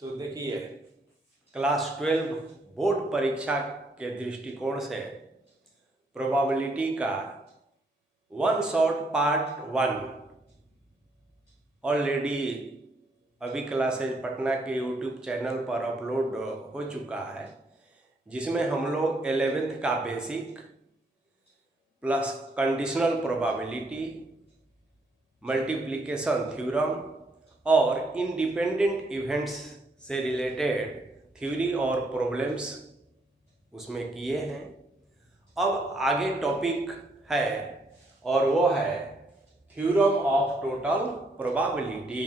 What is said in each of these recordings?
तो देखिए, class 12 board परीक्षा के दृष्टिकोण से प्रोबेबिलिटी का वन शॉट पार्ट 1 ऑलरेडी अभी क्लासेज पटना के यूट्यूब चैनल पर अपलोड हो चुका है, जिसमें हम लोग 11th का basic plus conditional probability, multiplication theorem और इंडिपेंडेंट इवेंट्स से रिलेटेड थ्योरी और प्रॉब्लम्स उसमें किए हैं। अब आगे टॉपिक है और वो है थ्योरम ऑफ टोटल प्रोबेबिलिटी।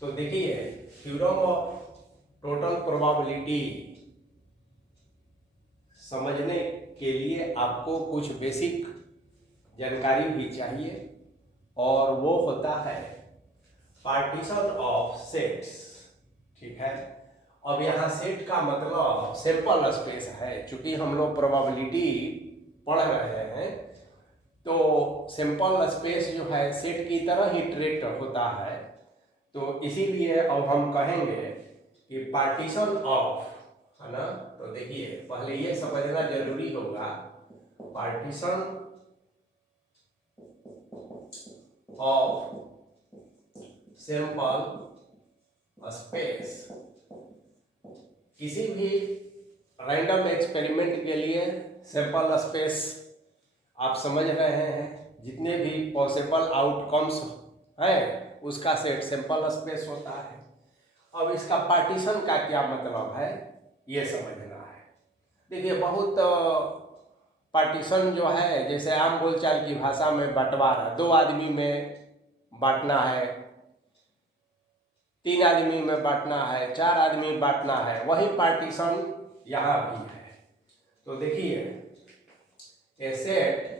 तो देखिए, थ्योरम ऑफ टोटल प्रोबेबिलिटी समझने के लिए आपको कुछ बेसिक जानकारी भी चाहिए, और वो होता है पार्टीशन ऑफ सेट्स। ठीक है, अब यहाँ सेट का मतलब सैंपल स्पेस है। चूंकि हम लोग प्रोबेबिलिटी पढ़ रहे हैं तो सैंपल स्पेस जो है सेट की तरह ही ट्रीट होता है, तो इसीलिए अब हम कहेंगे कि पार्टीशन ऑफ, है ना। तो देखिए, पहले ये समझना जरूरी होगा, पार्टीशन ऑफ सैंपल स्पेस। किसी भी रैंडम एक्सपेरिमेंट के लिए सैंपल स्पेस आप समझ रहे हैं, जितने भी पॉसिबल आउटकम्स हैं उसका सेट सैंपल स्पेस होता है। अब इसका पार्टीशन का क्या मतलब है ये समझना है। देखिए, बहुत पार्टीशन जो है, जैसे आम बोलचाल की भाषा में बंटवारा, 2 आदमी में बांटना है, 3 आदमी में बांटना है, 4 आदमी बांटना है, वही पार्टीशन यहाँ भी है। तो देखिए, a set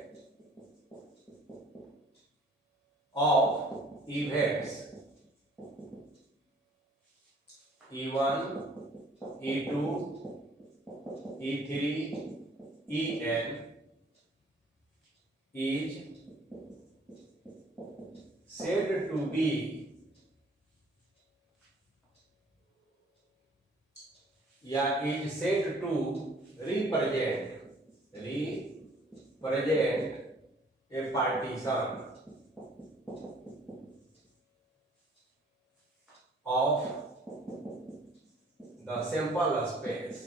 of events E1, E2, E3, En is said to be या is said to represent a partition of the sample space।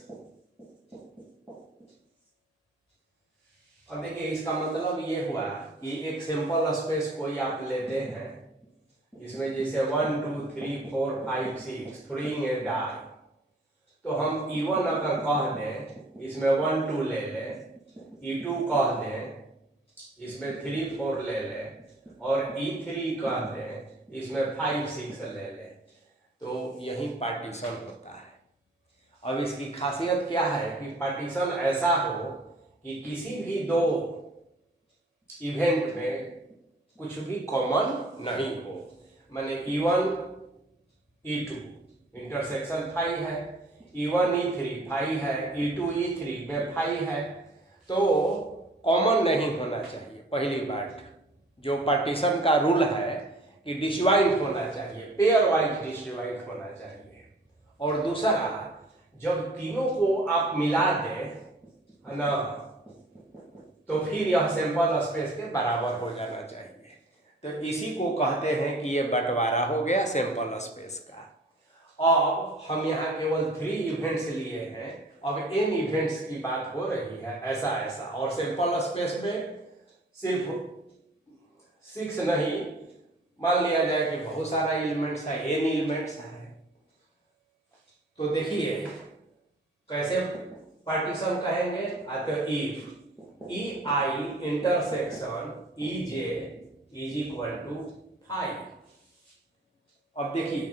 अब देखिए, इसका मतलब ये हुआ कि एक सैंपल स्पेस कोई आप लेते हैं, इसमें जैसे 1 2 3 4 5 6 थ्रोइंग ए डाई, तो हम E1 अगर कह दें इसमें 1 2 ले लें, E2 कह दें इसमें 3 4 ले लें, और E3 कह दें इसमें 5 6 ले लें, तो यही पार्टीशन होता है। अब इसकी खासियत क्या है कि पार्टीशन ऐसा हो कि किसी भी 2 इवेंट में कुछ भी कॉमन नहीं हो। माने E1 E2 इंटरसेक्शन 5 है, E1 E3 5 है, E2 E3 में 5 है, तो कॉमन नहीं होना चाहिए। पहली बात, जो पार्टीशन का रूल है कि डिसजॉइंट होना चाहिए, पेयर वाइज डिसजॉइंट होना चाहिए। और दूसरा, जब तीनों को आप मिला दें, है ना, तो फिर यह सैंपल स्पेस के बराबर हो जाना चाहिए। तो इसी को कहते हैं कि ये बंटवारा हो गया सैंपल स्पेस का। अब हम यहाँ केवल 3 इवेंट्स लिए हैं, अब n इवेंट्स की बात हो रही है, ऐसा ऐसा, और सैंपल स्पेस में सिर्फ 6 नहीं, मान लिया जाए कि बहुत सारा एलिमेंट्स है, n एलिमेंट्स है। तो देखिए कैसे पार्टीशन कहेंगे, तो if EI intersection EJ is equal to 5। अब देखिए,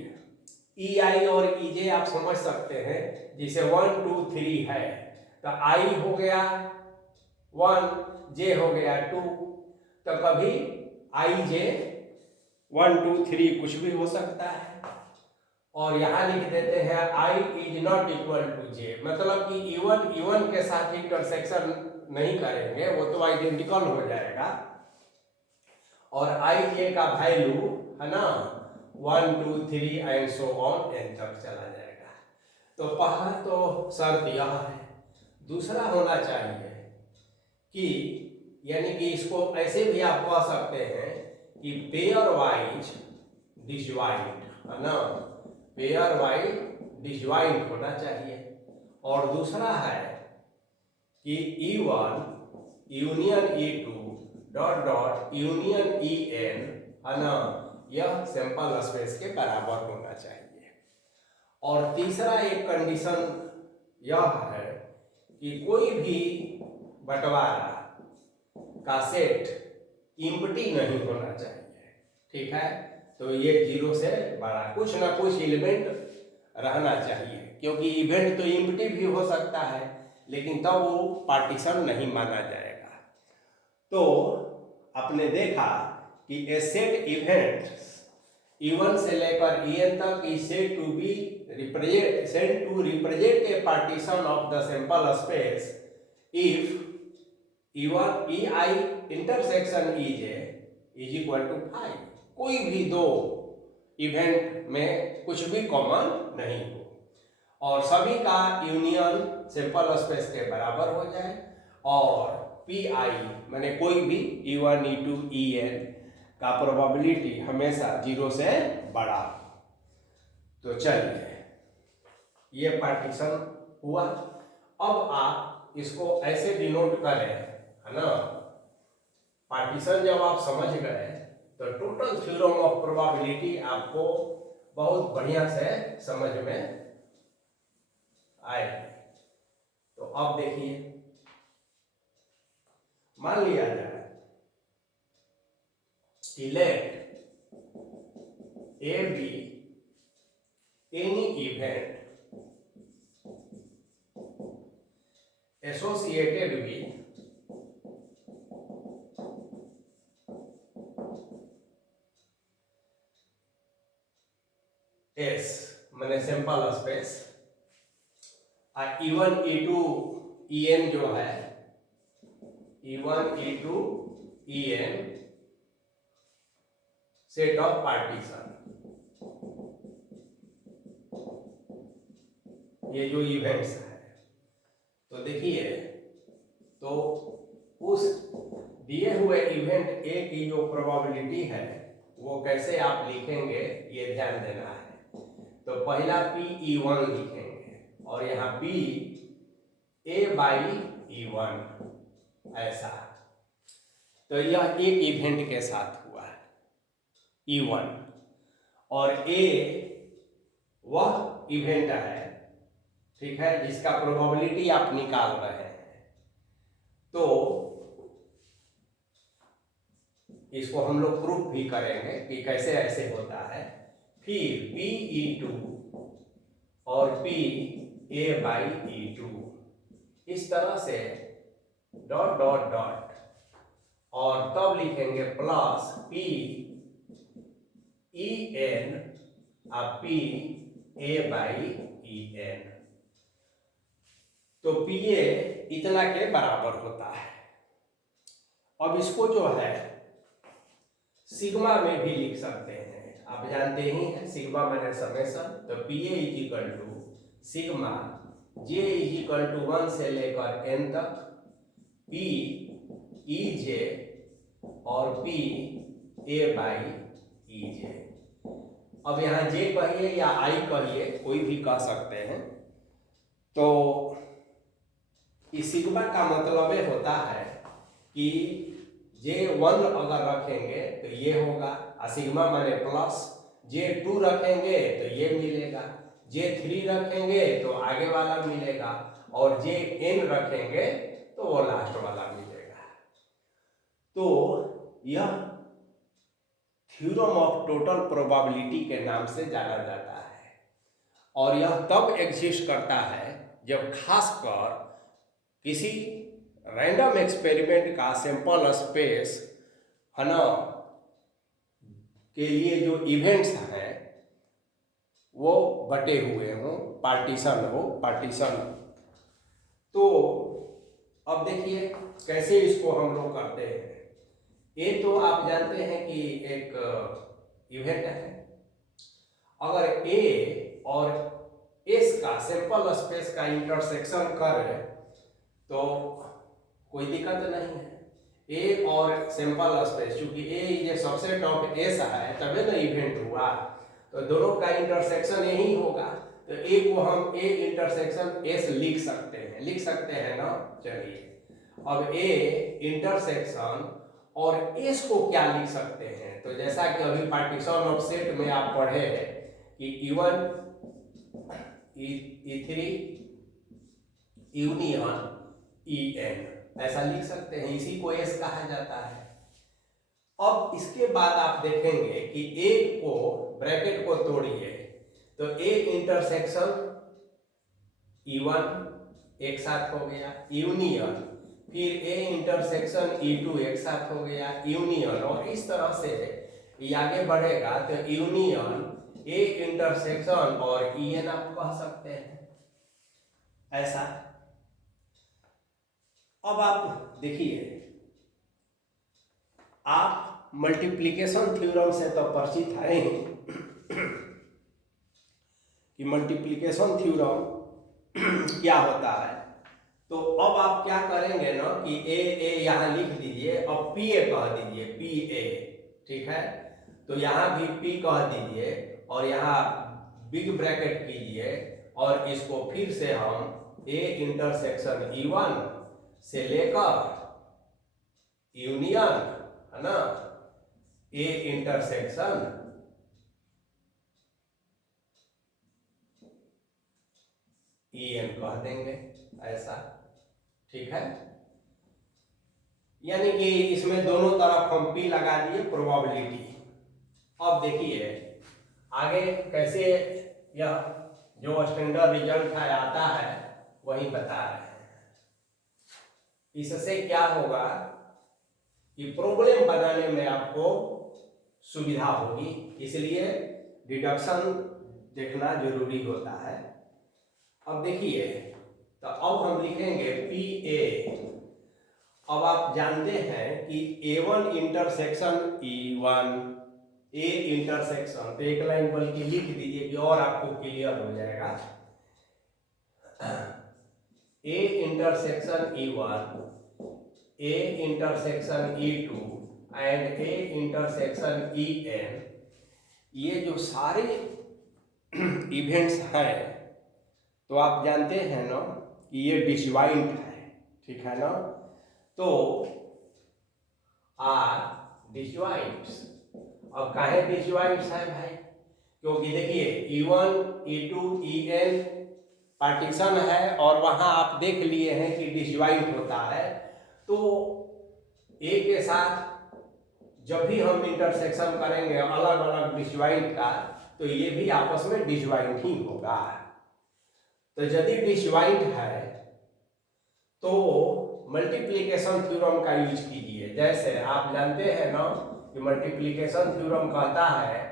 EI और EJ आप समझ सकते हैं, जिसे 1 2 3 है, तो I हो गया 1, J हो गया 2, तो कभी IJ 1 2 3 कुछ भी हो सकता है। और यहाँ लिख देते हैं I is not equal to J, मतलब कि E1 के साथ इंटरसेक्शन नहीं करेंगे, वो तो आइडेंटिकल हो जाएगा। और IJ का वैल्यू, है ना, 1 2 3 एंड सो ऑन एन तक चला जाएगा। तो पहला तो शर्त यह है। दूसरा होना चाहिए कि यानी कि इसको ऐसे भी आप कह सकते हैं कि पेयर वाइज डिसजॉइंट, है ना, पेयर वाइज डिसजॉइंट होना चाहिए। और दूसरा है कि E1 union E2 dot dot union En, है ना, यह सैंपल स्पेस के बराबर होना चाहिए। और तीसरा एक कंडीशन यह है कि कोई भी बंटवारा का सेट इम्पटी नहीं होना चाहिए। ठीक है, तो ये 0 से बड़ा कुछ ना कुछ एलिमेंट रहना चाहिए, क्योंकि इवेंट तो इम्पटी भी हो सकता है लेकिन तब वो पार्टीशन नहीं माना जाएगा। तो आपने देखा कि ए सेट इवेंट्स E1 से लेकर En तक is said to represent a partition of the sample space if E1 EI intersection EJ is equal to 5। कोई भी दो इवेंट में कुछ भी कॉमन नहीं हो और सभी का यूनियन सैंपल स्पेस के बराबर हो जाए और PI माने कोई भी E1 E2 En का प्रोबेबिलिटी हमेशा 0 से बड़ा। तो चलिए ये पार्टीशन हुआ। अब आप इसको ऐसे डिनोट करें, है ना, पार्टीशन जब आप समझ गए तो टोटल थ्योरम ऑफ प्रोबेबिलिटी आपको बहुत बढ़िया से समझ में आएगी। तो अब देखिए, मान लिया जाए कि let A be any event associated with S माने sample space E1 E2 En जो है E1 E2 En set of partition, ये जो इवेंट्स है। तो देखिए, तो उस दिए हुए इवेंट ए की जो प्रोबेबिलिटी है वो कैसे आप लिखेंगे ये ध्यान देना है। तो पहला PE1 लिखेंगे और यहाँ P A/E1 ऐसा। तो यह एक इवेंट के साथ हुआ है E1 और A वह इवेंट है, ठीक है, जिसका प्रोबेबिलिटी आप निकाल रहे हैं। तो इसको हम लोग प्रूफ भी करेंगे कि कैसे ऐसे होता है। फिर PE2 और PA/E2 इस तरह से डॉट डॉट डॉट और तब लिखेंगे प्लस PEN और PA/EN। तो PA इतना के बराबर होता है। अब इसको जो है सिग्मा में भी लिख सकते हैं, आप जानते ही हैं सिग्मा माने समेशन। तो PA is equal to sigma J is equal to 1 से लेकर n तक PEJ और PA/EJ। अब यहाँ J कहिए या I कहिए, कोई भी कह सकते हैं। तो इस सिग्मा का मतलब ये होता है कि J1 अगर रखेंगे तो ये होगा, सिग्मा माने प्लस, J2 रखेंगे तो ये मिलेगा, J3 रखेंगे तो आगे वाला मिलेगा और Jn रखेंगे तो वो लास्ट वाला मिलेगा। तो यह थ्योरम ऑफ टोटल प्रोबेबिलिटी के नाम से जाना जाता है और यह तब एग्जिस्ट करता है जब खासकर किसी रैंडम एक्सपेरिमेंट का सैंपल स्पेस, है ना, के लिए जो इवेंट्स हैं वो बटे हुए हों, पार्टीशन। तो अब देखिए कैसे इसको हम लोग करते हैं। ये तो आप जानते हैं कि एक इवेंट है अगर ए और एस का सिंपल स्पेस का इंटरसेक्शन करे तो कोई दिक्कत नहीं है। ए और सिंपल स्पेस, चूंकि ए ये सबसेट ऑफ एस है तभी ना इवेंट हुआ, तो दोनों का इंटरसेक्शन यही होगा। तो ए को हम ए इंटरसेक्शन एस लिख सकते हैं ना। चलिए अब ए इंटरसेक्शन और एस को क्या लिख सकते हैं, तो जैसा कि अभी पार्टीशन ऑफ सेट में आप पढ़े हैं कि E1 E3 यूनियन En ऐसा लिख सकते हैं, इसी को एस कहा जाता है। अब इसके बाद आप देखेंगे कि ए को ब्रैकेट को तोड़िए तो ए इंटरसेक्शन E1 एक साथ हो गया यूनियन, फिर ए इंटरसेक्शन E2 एक साथ हो गया यूनियन, और इस तरह से ये आगे बढ़ेगा तो यूनियन ए इंटरसेक्शन और En आप कह सकते हैं ऐसा। अब आप देखिए, आप मल्टीप्लिकेशन थ्योरम से तो परिचित हैं ही कि मल्टीप्लिकेशन थ्योरम क्या होता है। तो अब आप क्या करेंगे ना कि ए यहाँ लिख दीजिए, अब पी ए कह दीजिए, पी ए, ठीक है। तो यहाँ भी पी कह दीजिए और यहाँ बिग ब्रैकेट कीजिए, और इसको फिर से हम ए इंटरसेक्शन E1 से लेकर यूनियन, है ना, ए इंटरसेक्शन En कह देंगे ऐसा, ठीक है। यानी कि इसमें दोनों तरफ हम P लगा दिए प्रोबेबिलिटी। अब देखिए आगे कैसे यह जो स्टैंडर्ड रिजल्ट है आता है वही बता रहे हैं। इससे क्या होगा कि प्रॉब्लम बनाने में आपको सुविधा होगी, इसलिए डिडक्शन देखना जरूरी होता है। अब देखिए, तो अब हम लिखेंगे पी ए। अब आप जानते हैं कि A1 intersection E1 A intersection, तो एक लाइन बल्कि लिख दीजिए कि और आपको क्लियर हो जाएगा। A intersection E1 A intersection E2 and A intersection En, ये जो सारे इवेंट्स हैं तो आप जानते हैं ना कि ये डिसजॉइंट है, ठीक है ना। तो आर डिसजॉइंट्स। अब काहे डिसजॉइंट्स है भाई, क्योंकि देखिए E1 E2 En पार्टीशन है और वहां आप देख लिए हैं कि डिसजॉइंट होता है। तो ए के साथ जब भी हम इंटरसेक्शन करेंगे अलग अलग डिसजॉइंट का, तो ये भी आपस में डिसजॉइंट ही होगा। तो यदि डिसजॉइंट है तो मल्टीप्लिकेशन थ्योरम का यूज कीजिए। जैसे आप जानते हैं ना कि मल्टीप्लिकेशन थ्योरम कहता है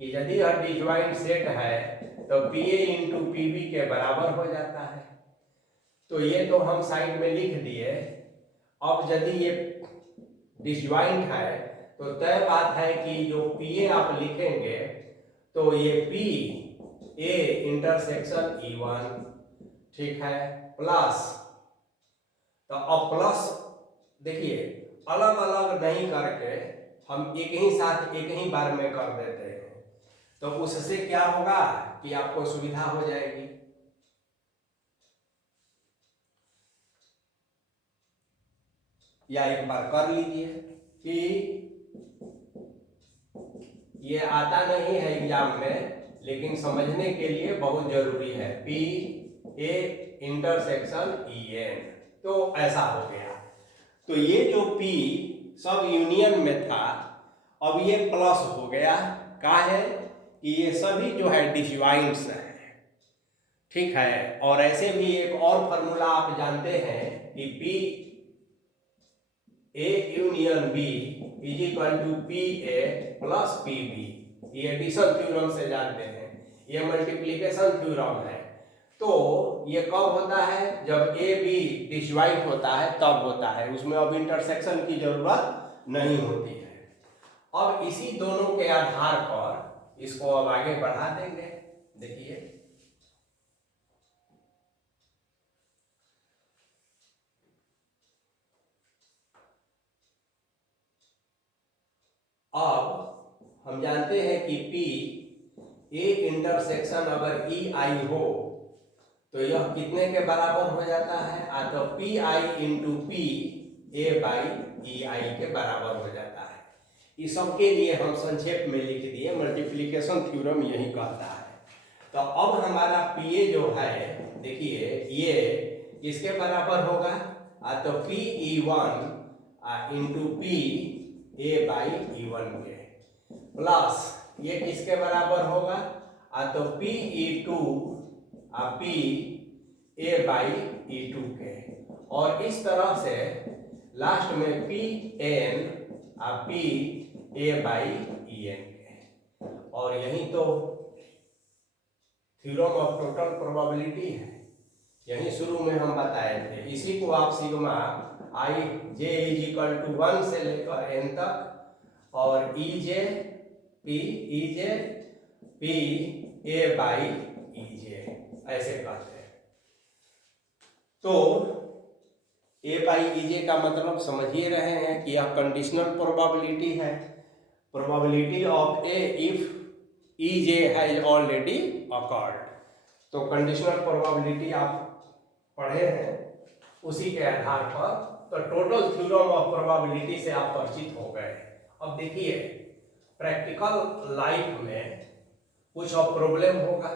कि यदि यह डिसजॉइंट सेट है तो PA इंटू PB के बराबर हो जाता है। तो ये तो हम साइड में लिख दिए। अब यदि ये डिसजॉइंट है तो तय बात है कि जो PA आप लिखेंगे तो ये P A इंटरसेक्शन E1, ठीक है, प्लस, तो अब प्लस देखिए अलग अलग नहीं करके हम एक ही साथ एक ही बार में कर देते हैं, तो उससे क्या होगा कि आपको सुविधा हो जाएगी। या एक बार कर लीजिए कि ये आता नहीं है एग्जाम में, लेकिन समझने के लिए बहुत जरूरी है। P A इंटरसेक्शन En, तो ऐसा हो गया। तो ये जो P सब यूनियन में था, अब ये प्लस हो गया। क्या है कि ये सभी जो है डिसजॉइंट्स हैं, ठीक है। और ऐसे भी एक और फॉर्मूला आप जानते हैं कि P A union B is equal to PA plus PB। ये एडिशन थ्योरम से जानते हैं, ये मल्टीप्लिकेशन थ्योरम है। तो ये कब होता है, जब A B डिसजॉइंट होता है तब होता है, उसमें अब इंटरसेक्शन की जरूरत नहीं होती है। अब इसी दोनों के आधार पर इसको अब आगे बढ़ा देंगे। देखिए अब हम जानते हैं कि P ए इंटरसेक्शन अगर ई आई हो तो यह कितने के बराबर हो जाता है? तो P I into P A by E I के बराबर हो जाता है। इस सब के लिए हम संक्षेप में लिख दिए, मल्टीप्लिकेशन थ्योरम यही कहता है। तो अब हमारा पी ए जो है, देखिए ये किसके बराबर होगा? तो P E one into P A by E one के, प्लस ये किसके बराबर होगा? तो P E two P A by E two के, और इस तरह से लास्ट में P N P A by E N के। और यही तो थ्योरम ऑफ टोटल प्रोबेबिलिटी है, यही शुरू में हम बताए थे। इसी को आप sigma I J is equal to 1 से लेकर एन तक और ई जे पी ए बाई ई जे ऐसे कहते हैं। तो ए बाई ई जे का मतलब समझिए रहे हैं कि यह कंडीशनल प्रोबेबिलिटी है, probability of A if E J has already occurred. तो कंडीशनल प्रोबेबिलिटी आप पढ़े हैं, उसी के आधार पर तो टोटल थ्योरम ऑफ प्रोबेबिलिटी से आप परिचित हो गए। अब देखिए प्रैक्टिकल लाइफ में कुछ और प्रॉब्लम होगा।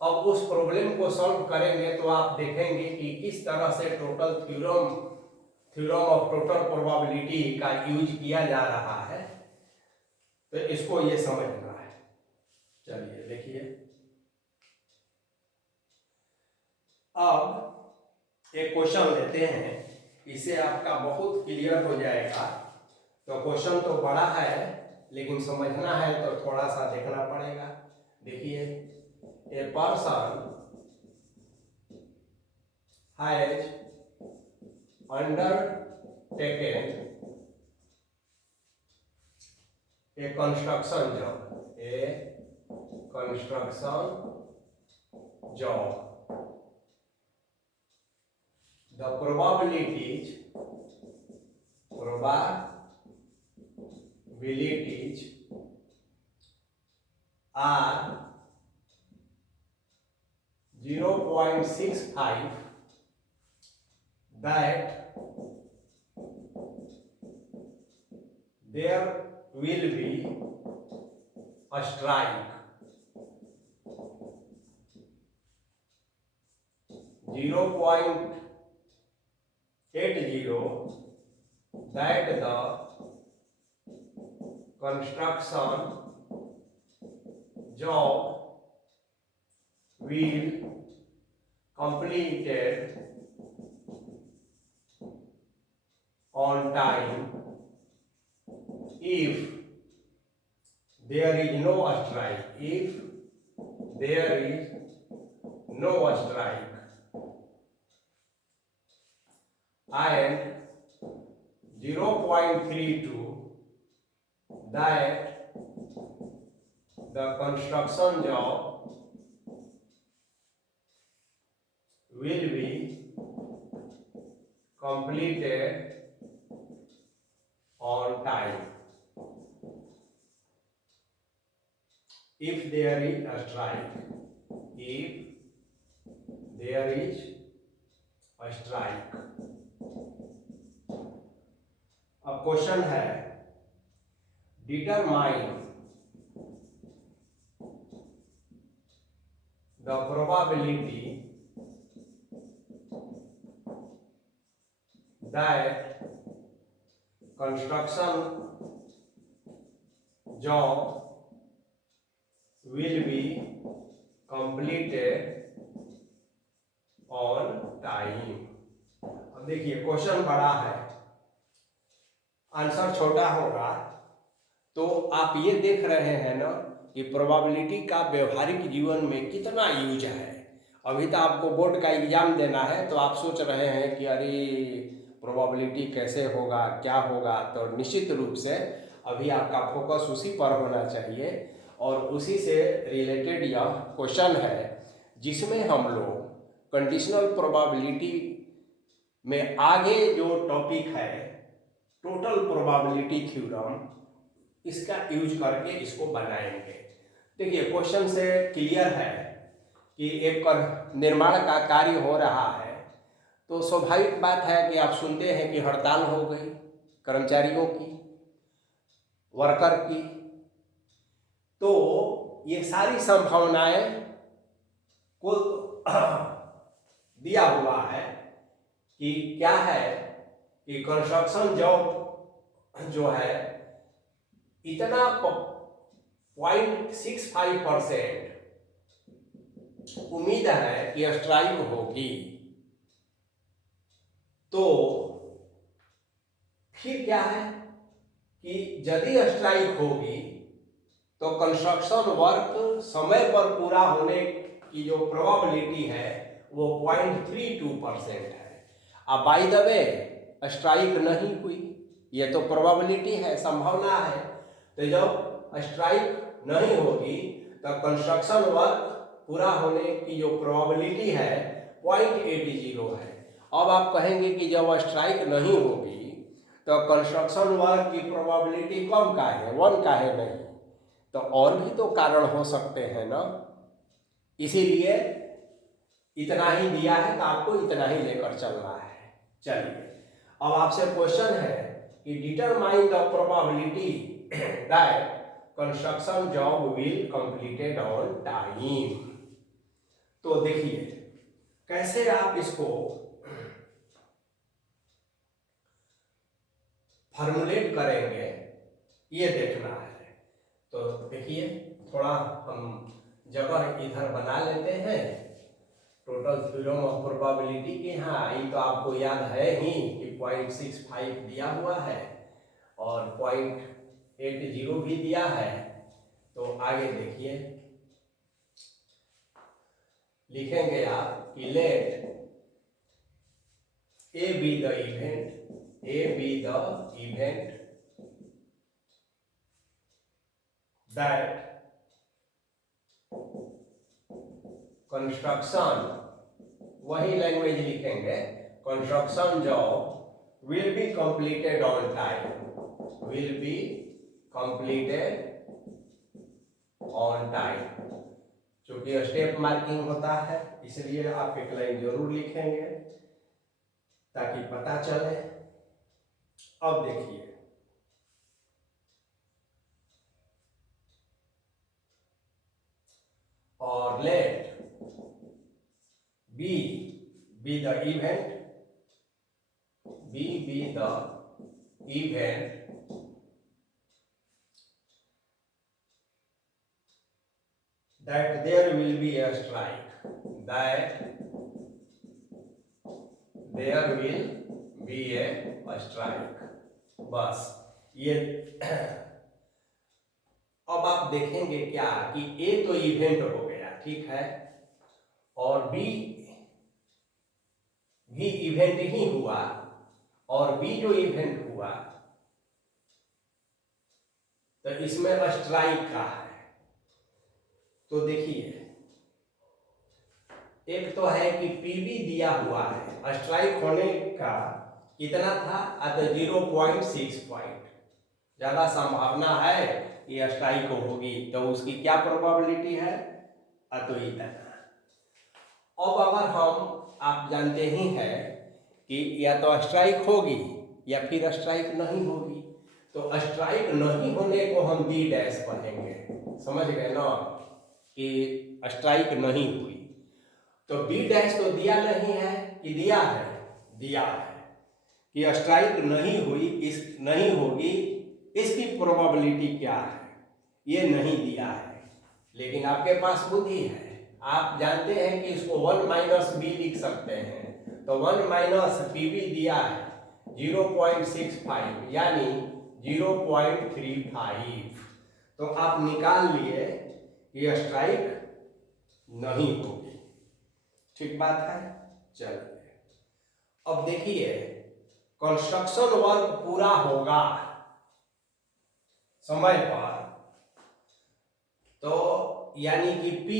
अब उस प्रॉब्लम को सॉल्व करेंगे तो आप देखेंगे कि किस तरह से total theorem of total probability का यूज किया जा रहा है, तो इसको ये समझना है। चलिए देखिए, अब एक क्वेश्चन लेते हैं, इससे आपका बहुत क्लियर हो जाएगा। तो क्वेश्चन तो बड़ा है लेकिन समझना है तो थोड़ा सा देखना पड़ेगा। देखिए, a person has undertaken A construction job, the probabilities are 0.65 that there will be a strike. 0.80 that the construction job will completed on time if there is no strike. If there is no strike, and 0.32 that the construction job will be completed on time if there is a strike. If there is a strike. अब question है, determine the probability that construction job will be completed on time। अब देखिए question बड़ा है, answer छोटा होगा। तो आप ये देख रहे हैं ना कि प्रोबेबिलिटी का व्यवहारिक जीवन में कितना यूज है। अभी तो आपको बोर्ड का एग्जाम देना है तो आप सोच रहे हैं कि अरे प्रोबेबिलिटी कैसे होगा, क्या होगा। तो निश्चित रूप से अभी आपका फोकस उसी पर होना चाहिए। और उसी से रिलेटेड यह क्वेश्चन है जिसमें हम लोग कंडीशनल प्रोबेबिलिटी में आगे जो टॉपिक है टोटल प्रोबेबिलिटी थ्योरम, इसका यूज करके इसको बनाएंगे। देखिए क्वेश्चन से क्लियर है कि एक निर्माण का कार्य हो रहा है, तो स्वाभाविक बात है कि आप सुनते हैं कि हड़ताल हो गई कर्मचारियों की, वर्कर की, तो ये सारी संभावनाएं को दिया हुआ है कि क्या है कि कंस्ट्रक्शन जॉब जो है इतना 0.65% उम्मीद है कि स्ट्राइक होगी, तो फिर क्या है कि यदि स्ट्राइक होगी तो कंस्ट्रक्शन वर्क समय पर पूरा होने की जो प्रोबेबिलिटी है वो 0.32% है। अब बाय द वे स्ट्राइक नहीं हुई, ये तो प्रोबेबिलिटी है, संभावना है, तो जब स्ट्राइक नहीं होगी तो कंस्ट्रक्शन वर्क पूरा होने की जो प्रोबेबिलिटी है 0.80 है। अब आप कहेंगे कि जब स्ट्राइक नहीं होगी तो कंस्ट्रक्शन वर्क की प्रोबेबिलिटी कम का है, 1 का है नहीं, तो और भी तो कारण हो सकते हैं ना, इसीलिए इतना ही दिया है तो आपको इतना ही लेकर चलना है। चलिए अब आपसे क्वेश्चन है कि determine the probability that construction job will completed on time. तो देखिए कैसे आप इसको फॉर्मुलेट करेंगे ये देखना है। तो देखिए थोड़ा हम जगह इधर बना लेते हैं टोटल थ्योरम ऑफ प्रोबेबिलिटी के। हाँ ये तो आपको याद है ही कि 0.65 दिया हुआ है और 0.80 भी दिया है। तो आगे देखिए लिखेंगे आप कि let A be the event that construction, वही लैंग्वेज लिखेंगे, construction job will be completed on time, will be completed on time. चूंकि स्टेप मार्किंग होता है इसलिए आप एक लाइन जरूर लिखेंगे ताकि पता चले। अब देखिए और late B be the event, B be the event that there will be a strike, that there will be a strike। बस ये अब आप देखेंगे क्या कि A तो इवेंट हो गया, ठीक है, और B भी इवेंट ही हुआ, और बी जो इवेंट हुआ तो इसमें स्ट्राइक का है। तो देखिए एक तो है कि पीबी दिया हुआ है, स्ट्राइक होने का कितना था, 0.65, ज्यादा संभावना है कि स्ट्राइक होगी, तो उसकी क्या प्रोबेबिलिटी है, तो इतना। अब अगर हम, आप जानते ही हैं कि या तो स्ट्राइक होगी या फिर स्ट्राइक नहीं होगी, तो स्ट्राइक नहीं होने को हम बी डैश पढ़ेंगे, समझ गए ना, कि स्ट्राइक नहीं हुई तो बी डैश तो दिया नहीं है कि दिया है, दिया है कि स्ट्राइक नहीं हुई, इस नहीं होगी, इसकी प्रोबेबिलिटी क्या है ये नहीं दिया है, लेकिन आपके पास बुद्धि है, आप जानते हैं कि इसको 1 माइनस बी लिख सकते हैं, तो 1 माइनस पीबी दिया है 0.65 यानी 0.35, तो आप निकाल लिए कि स्ट्राइक नहीं होगी, ठीक बात है। चलिए अब देखिए कंस्ट्रक्शन वर्क पूरा होगा समय पर तो यानी कि P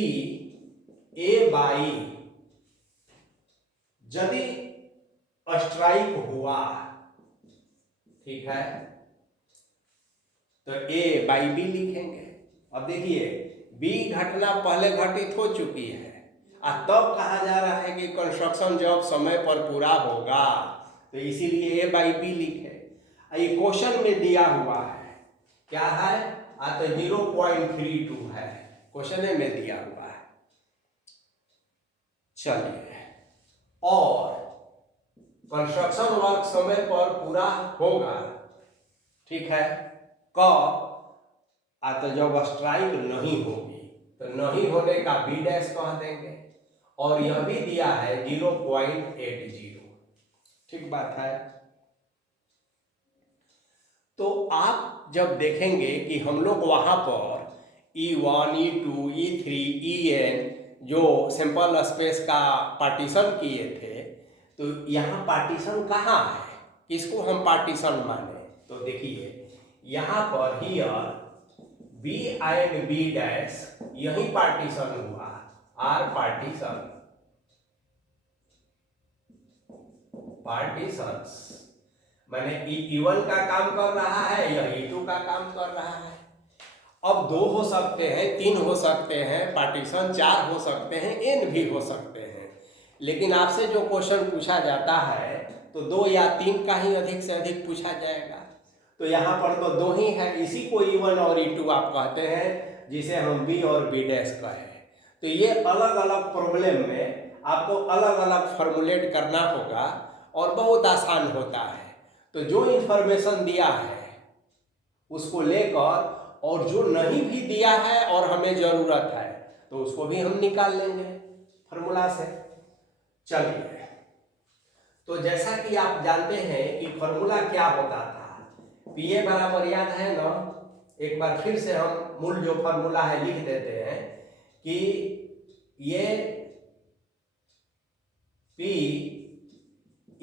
A बाई यदि स्ट्राइक हुआ, ठीक है, तो A बाई B लिखेंगे। अब देखिए B घटना पहले घटित हो चुकी है और तब कहा जा रहा है कि कंस्ट्रक्शन जब समय पर पूरा होगा, तो इसीलिए A बाई B लिखे। ये क्वेश्चन में दिया हुआ है, क्या है, तो 0.32 है, क्वेश्चन में दिया हुआ है। चलिए, और कंस्ट्रक्शन वर्क समय पर पूरा होगा, ठीक है, कब, तो जब स्ट्राइक नहीं होगी, तो नहीं होने का B डैश कह देंगे, और यह भी दिया है 0.80, ठीक बात है। तो आप जब देखेंगे कि हम लोग वहां पर E1, E2, E3, En जो सिंपल स्पेस का पार्टीशन किए थे, तो यहाँ पार्टीशन कहाँ है, किसको हम पार्टीशन माने, तो देखिए यहाँ पर here B and B dash यही पार्टीशन हुआ, आर पार्टीशन, पार्टीशंस मैंने E1 का काम कर रहा है, यह E2 का काम कर रहा है। अब 2 हो सकते हैं, 3 हो सकते हैं पार्टीशन, 4 हो सकते हैं, n भी हो सकते हैं, लेकिन आपसे जो क्वेश्चन पूछा जाता है तो 2 या 3 का ही अधिक से अधिक पूछा जाएगा। तो यहाँ पर तो 2 ही है, इसी को E1 और E2 आप कहते हैं, जिसे हम B और B डैश कहें। तो ये अलग अलग प्रॉब्लम में आपको अलग अलग फॉर्मुलेट करना होगा और बहुत आसान होता है। तो जो इन्फॉर्मेशन दिया है उसको लेकर, और जो नहीं भी दिया है और हमें जरूरत है तो उसको भी हम निकाल लेंगे फॉर्मूला से। चलिए, तो जैसा कि आप जानते हैं कि फॉर्मूला क्या होता था, पीए बराबर याद है ना, एक बार फिर से हम मूल जो फॉर्मूला है लिख देते हैं कि ये P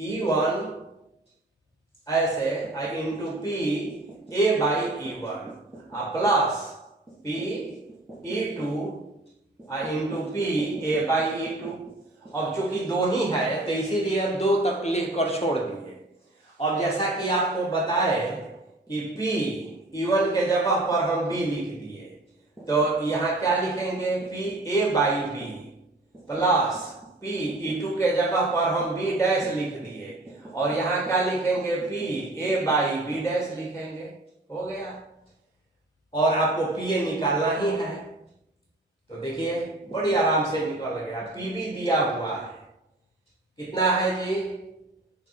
E1 ऐसे into P A by E1 plus P E2 into P A by E2। अब चूंकि 2 ही है तो इसीलिए हम 2 तक लिख कर छोड़ दिए। अब जैसा कि आपको बताए कि P E1 के जगह पर हम B लिख दिए, तो यहाँ क्या लिखेंगे, P A by B plus P E2 के जगह पर हम B डैश लिख दिए, और यहाँ क्या लिखेंगे, P A by B dash लिखेंगे, हो गया। और आपको PA निकालना ही है, तो देखिए बड़ी आराम से निकल गया। PB दिया हुआ है, कितना है जी,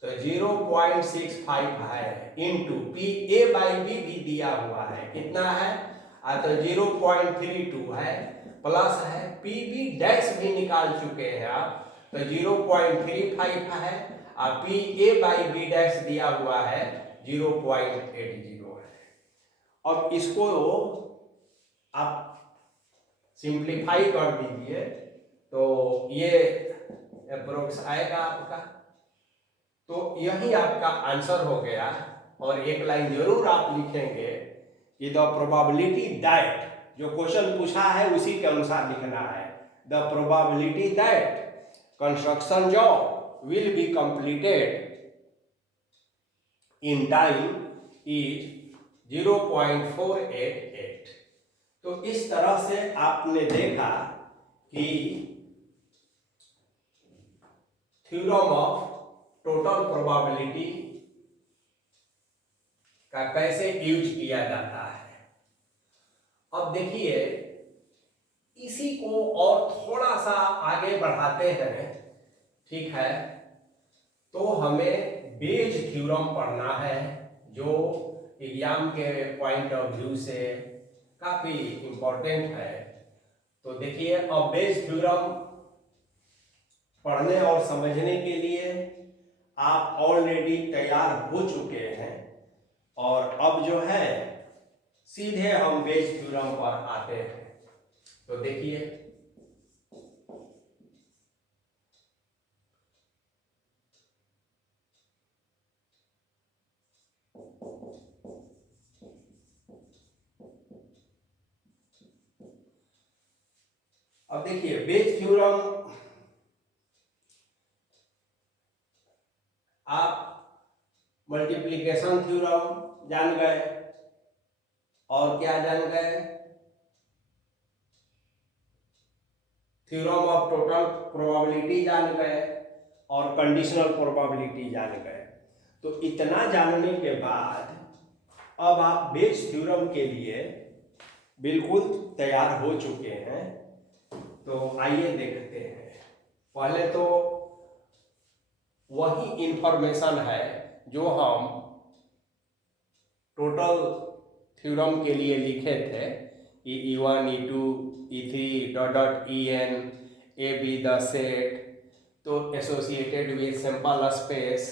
तो 0.65 है, इंटू PA बाई B भी दिया हुआ है, कितना है, तो 0.32 है, प्लस है PB डैश भी निकाल चुके हैं आप, तो 0.35 है, और PA बाई B डैश दिया हुआ है 0.80 है। अब इसको आप सिंप्लीफाई कर दीजिए तो ये अप्रोक्स आएगा आपका, तो यही आपका आंसर हो गया। और एक लाइन जरूर आप लिखेंगे कि द प्रोबेबिलिटी दैट, जो क्वेश्चन पूछा है उसी के अनुसार लिखना है, the probability that construction job will be completed in time is 0.488। तो इस तरह से आपने देखा कि थ्योरम ऑफ टोटल प्रोबेबिलिटी का कैसे यूज किया जाता है। अब देखिए इसी को और थोड़ा सा आगे बढ़ाते हैं, ठीक है, तो हमें बेज थ्योरम पढ़ना है, जो एग्जाम के पॉइंट ऑफ व्यू से काफी इंपॉर्टेंट है। तो देखिए अब बेज थ्योरम पढ़ने और समझने के लिए आप ऑलरेडी तैयार हो चुके हैं, और अब जो है सीधे हम बेज थ्योरम पर आते हैं। तो देखिए अब देखिए बेज थ्योरम आप मल्टीप्लिकेशन थ्योरम जान गए और क्या जान गए, थ्योरम ऑफ टोटल प्रोबेबिलिटी जान गए और कंडीशनल प्रोबेबिलिटी जान गए। तो इतना जानने के बाद अब आप बेज थ्योरम के लिए बिल्कुल तैयार हो चुके हैं। तो आइए देखते हैं। पहले तो वही इंफॉर्मेशन है जो हम टोटल थ्योरम के लिए लिखे थे कि E1, E2, E3 dot dot En A be the set, तो associated with simple space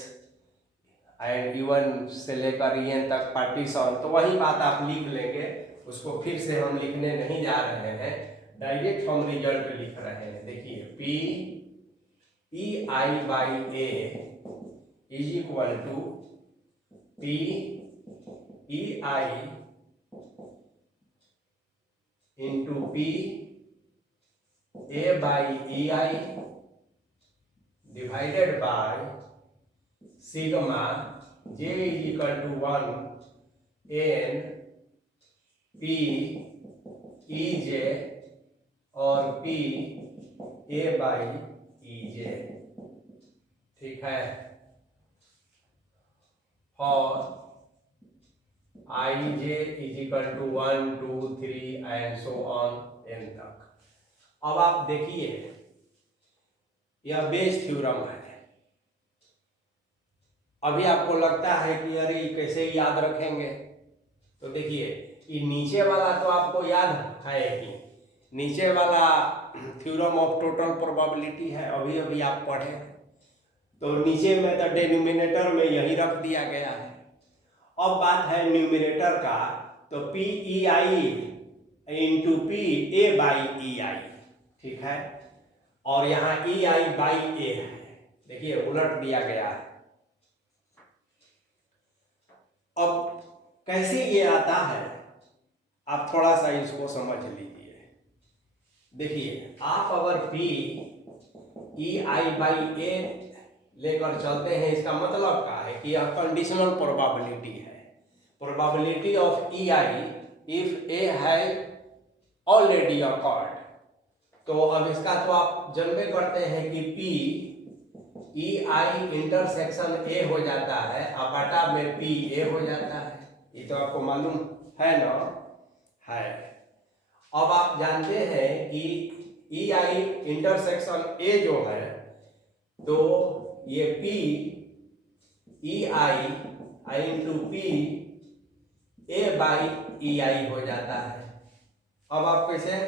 and E1 से लेकर En तक पार्टीशन, तो वही बात आप लिख लेंगे, उसको फिर से हम लिखने नहीं जा रहे हैं, डायरेक्ट हम रिजल्ट लिख रहे हैं। देखिए P E I by A is equal to P E I into P A by E I divided by sigma J is equal to 1 N P E J और P A by E J, ठीक है, और I J is equal to 1, 2, 3 and so on n तक। अब आप देखिए यह beige theorem है। अभी आपको लगता है कि अरे कैसे याद रखेंगे, तो देखिए ये नीचे वाला तो आपको याद है ही, नीचे वाला थ्योरम ऑफ टोटल प्रोबेबिलिटी है, अभी अभी आप पढ़े, तो नीचे में तो डिनोमिनेटर में यही रख दिया गया है। अब बात है न्यूमिनेटर का, तो P E I into P A by E I, ठीक है, और यहाँ ई आई बाई ए है, देखिए उलट दिया गया है। अब कैसे ये आता है आप थोड़ा सा इसको समझ लीजिए। देखिए आप अगर पी ई आई बाई ए लेकर चलते हैं, इसका मतलब क्या है कि यह कंडीशनल प्रोबेबिलिटी है, probability of E I if A है ऑलरेडी अकॉर्ड। तो अब इसका तो आप जानबे करते हैं कि P E I intersection A हो जाता है, अपाटा में पी ए हो जाता है, ये तो आपको मालूम है ना, है। अब आप जानते हैं कि ई आई इंटरसेक्शन ए जो है, तो ये P E I into P A by E I हो जाता है। अब आप कैसे,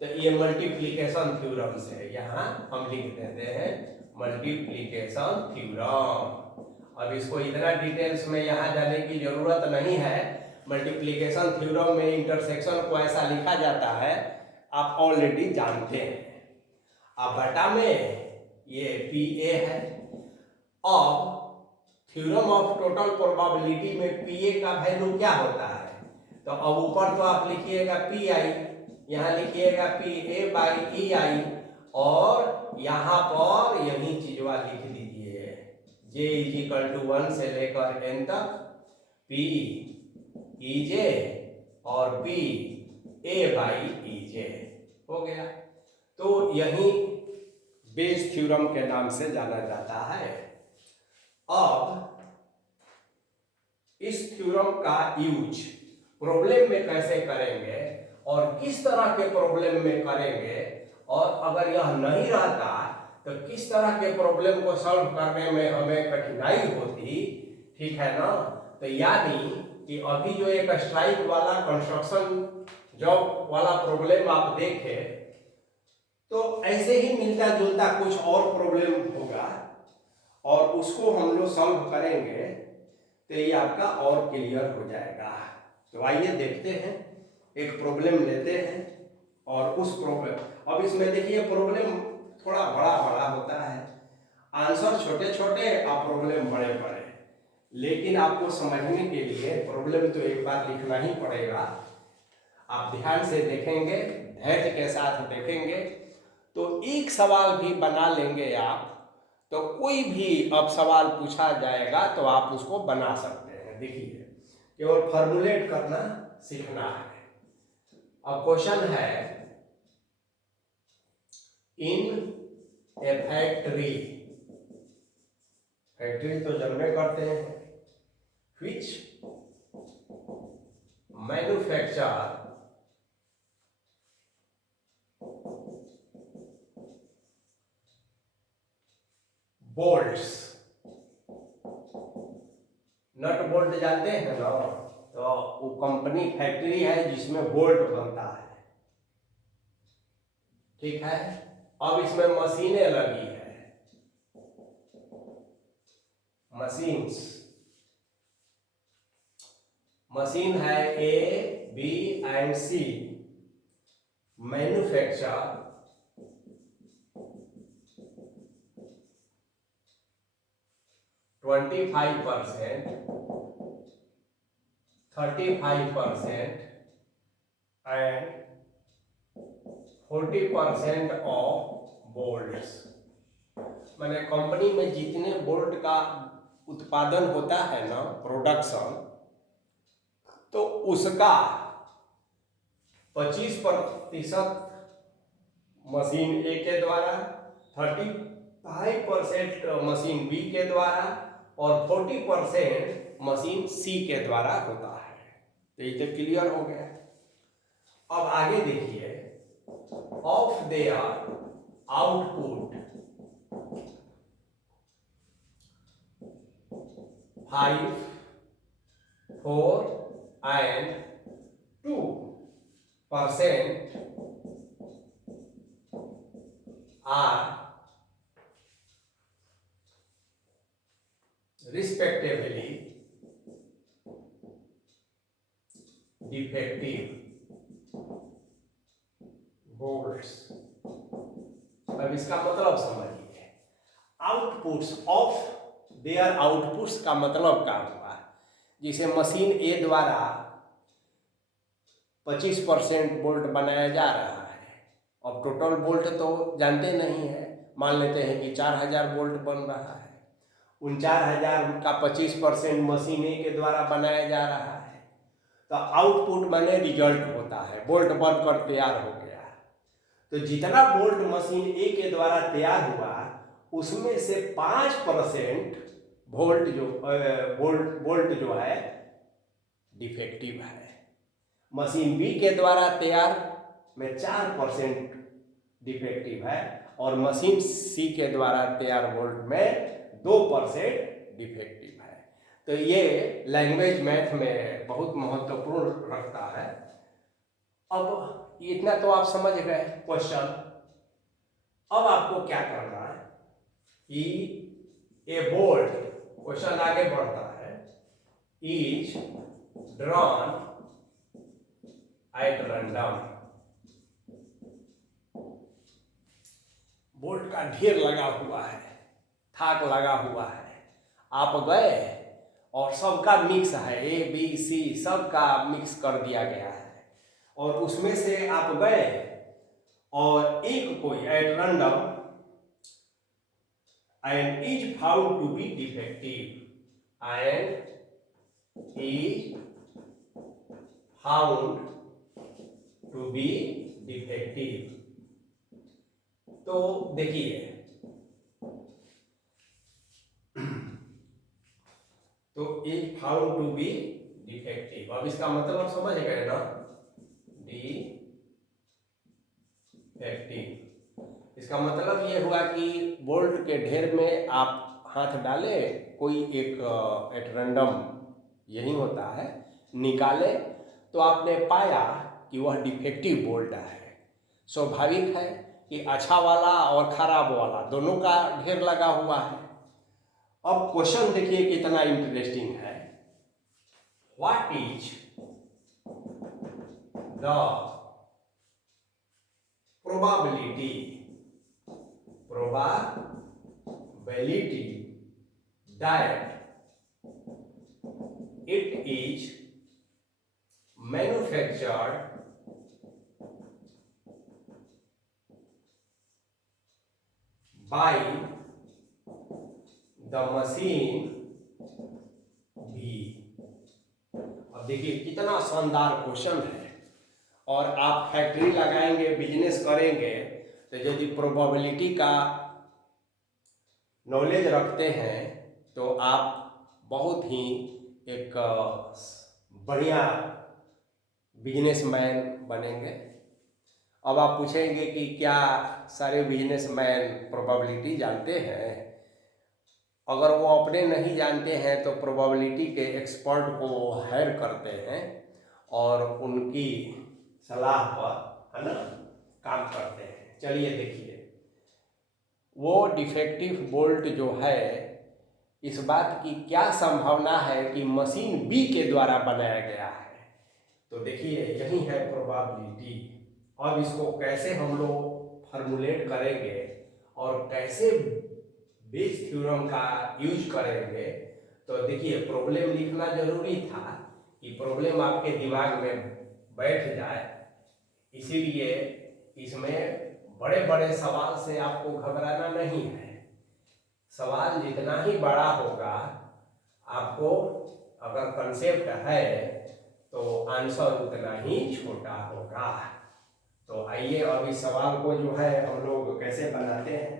तो ये मल्टीप्लिकेशन थ्योरम से यहाँ हम लिख देते हैं मल्टीप्लिकेशन थ्योरम। अब इसको इतना डिटेल्स में यहाँ जाने की जरूरत नहीं है, मल्टीप्लिकेशन थ्योरम में इंटरसेक्शन को ऐसा लिखा जाता है, आप ऑलरेडी जानते हैं। अब बटा में ये पी ए है। अब थ्योरम ऑफ टोटल प्रोबेबिलिटी में पी ए का वैल्यू क्या होता है, तो अब ऊपर तो आप लिखिएगा पी आई, यहाँ लिखिएगा पी ए बाई ई आई, और यहाँ पर यही चीजवा लिख दीजिए जे इज इक्वल टू 1 से लेकर n तक पी ई जे और पी ए बाई ई जे हो गया। तो यही बेज थ्योरम के नाम से जाना जाता है। अब इस थ्योरम का यूज प्रॉब्लम में कैसे करेंगे और किस तरह के प्रॉब्लम में करेंगे, और अगर यह नहीं रहता तो किस तरह के प्रॉब्लम को सॉल्व करने में हमें कठिनाई होती, ठीक है ना। तो यानी कि अभी जो एक स्ट्राइक वाला कंस्ट्रक्शन जॉब वाला प्रॉब्लम आप देखे, तो ऐसे ही मिलता जुलता कुछ और प्रॉब्लम होगा और उसको हम लोग सॉल्व करेंगे तो ये आपका और क्लियर हो जाएगा। तो आइए देखते हैं, एक प्रॉब्लम लेते हैं और उस प्रॉब्लम, अब इसमें देखिए प्रॉब्लम थोड़ा बड़ा बड़ा होता है, आंसर छोटे छोटे और प्रॉब्लम बड़े बड़े, लेकिन आपको समझने के लिए प्रॉब्लम तो एक बार लिखना ही पड़ेगा। आप ध्यान से देखेंगे, धैर्य के साथ देखेंगे एक सवाल भी बना लेंगे आप, तो कोई भी अब सवाल पूछा जाएगा तो आप उसको बना सकते हैं। देखिए, केवल फॉर्मुलेट करना सीखना है। अब क्वेश्चन है, इन ए फैक्ट्री, फैक्ट्री तो जन्मे करते हैं, which manufacture bolts, nut bolt जानते हैं ना, तो वो कंपनी फैक्ट्री है जिसमें बोल्ट बनता है, ठीक है। अब इसमें मशीनें लगी है, मशीन्स, मशीन है A B and C, manufacture 25%, 35% and 40% of bolts. मैंने कंपनी में जितने बोल्ट का उत्पादन होता है ना, प्रोडक्शन, तो उसका 25% मशीन ए के द्वारा, 35% मशीन बी के द्वारा और 40% मशीन सी के द्वारा होता है। तो ये तो क्लियर हो गया। अब आगे देखिए, of their output 5, 4 and 2% are respectively defective bolts। अब इसका मतलब समझिए, आउटपुट्स ऑफ देयर, आउटपुट्स का मतलब क्या हुआ, जिसे मशीन ए द्वारा 25% बोल्ट बनाया जा रहा है। अब टोटल बोल्ट तो जानते नहीं है, मान लेते हैं कि 4000 बोल्ट बन रहा है, उन 4000 का 25% मशीन ए के द्वारा बनाया जा रहा है, तो आउटपुट माने रिजल्ट होता है, बोल्ट बनकर तैयार हो गया। तो जितना बोल्ट मशीन ए के द्वारा तैयार हुआ, उसमें से 5% बोल्ट जो है डिफेक्टिव है। मशीन बी के द्वारा तैयार में 4% डिफेक्टिव है और मशीन सी के द्वारा तैयार बोल्ट में 2% डिफेक्टिव है। तो ये लैंग्वेज मैथ में बहुत महत्वपूर्ण रखता है। अब इतना तो आप समझ गए क्वेश्चन। अब आपको क्या करना है कि ए बोल्ट, क्वेश्चन आगे बढ़ता है, is drawn at random. Bolt का ढेर लगा हुआ है, थाक लगा हुआ है, आप गए और सबका मिक्स है, ए बी सी सबका मिक्स कर दिया गया है, और उसमें से आप गए और एक कोई at random and is found to be defective and is found to be defective। तो देखिए, तो is found to be defective, अब इसका मतलब आप समझ गए ना, डिफेक्टिव। इसका मतलब ये हुआ कि बोल्ट के ढेर में आप हाथ डाले, कोई एक एट रैंडम यही होता है, निकाले तो आपने पाया कि वह डिफेक्टिव बोल्ट है। स्वाभाविक है कि अच्छा वाला और खराब वाला दोनों का ढेर लगा हुआ है। अब क्वेश्चन देखिए कितना इंटरेस्टिंग है, what is the probability that it is manufactured by the machine B. अब देखिए कितना शानदार क्वेश्चन है। और आप फैक्ट्री लगाएंगे, बिजनेस करेंगे, तो यदि प्रोबेबिलिटी का नॉलेज रखते हैं तो आप बहुत ही एक बढ़िया बिजनेसमैन बनेंगे। अब आप पूछेंगे कि क्या सारे बिजनेसमैन प्रोबेबिलिटी जानते हैं? अगर वो अपने नहीं जानते हैं तो प्रोबेबिलिटी के एक्सपर्ट को हायर करते हैं और उनकी सलाह पर, है ना, काम करते हैं। चलिए देखिए, वो डिफेक्टिव बोल्ट जो है, इस बात की क्या संभावना है कि मशीन बी के द्वारा बनाया गया है। तो देखिए यही है प्रोबेबिलिटी। अब इसको कैसे हम लोग फॉर्मुलेट करेंगे और कैसे बेस थ्योरम का यूज करेंगे, तो देखिए प्रॉब्लम लिखना जरूरी था कि प्रॉब्लम आपके दिमाग में बैठ जाए। इसीलिए इसमें बड़े बड़े सवाल से आपको घबराना नहीं है। सवाल जितना ही बड़ा होगा, आपको अगर कंसेप्ट है तो आंसर उतना ही छोटा होगा। तो आइए अब इस सवाल को जो है हम लोग कैसे बनाते हैं।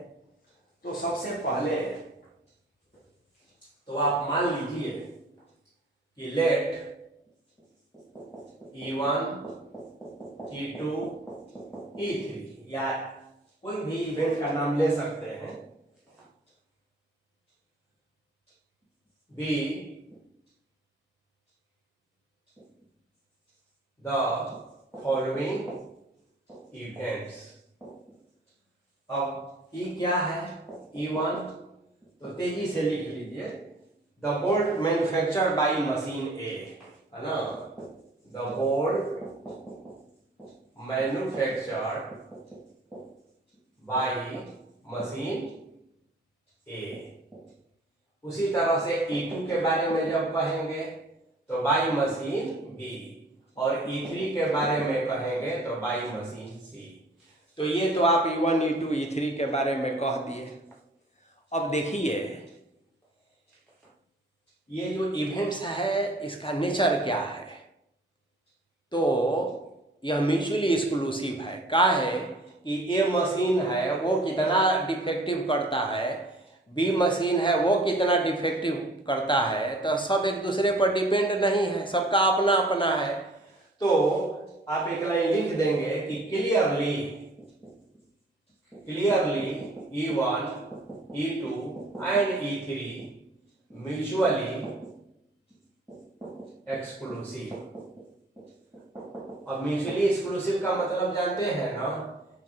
तो सबसे पहले तो आप मान लीजिए कि लेट E1 E2 E3 या कोई भी इवेंट का नाम ले सकते हैं, बी द फॉलोइंग इवेंट्स। अब ई क्या है? E1 तो तेजी से लिख लीजिए, the bolt manufactured by machine A, है ना, the bolt manufactured by machine A. उसी तरह से E2 के बारे में जब कहेंगे तो बाई मशीन बी, और E3 के बारे में कहेंगे तो बाई मशीन सी। तो ये तो आप E1 E2 E3 के बारे में कह दिए। अब देखिए ये जो इवेंट्स है इसका नेचर क्या है। तो यह म्यूचुअली एक्सक्लूसिव है। क्या है कि ए मशीन है वो कितना डिफेक्टिव करता है, बी मशीन है वो कितना डिफेक्टिव करता है, तो सब एक दूसरे पर डिपेंड नहीं है, सबका अपना अपना है। तो आप एक लाइन लिख देंगे कि clearly E1 E2 and E3 mutually exclusive. अब म्यूचुअली एक्सक्लूसिव का मतलब जानते हैं ना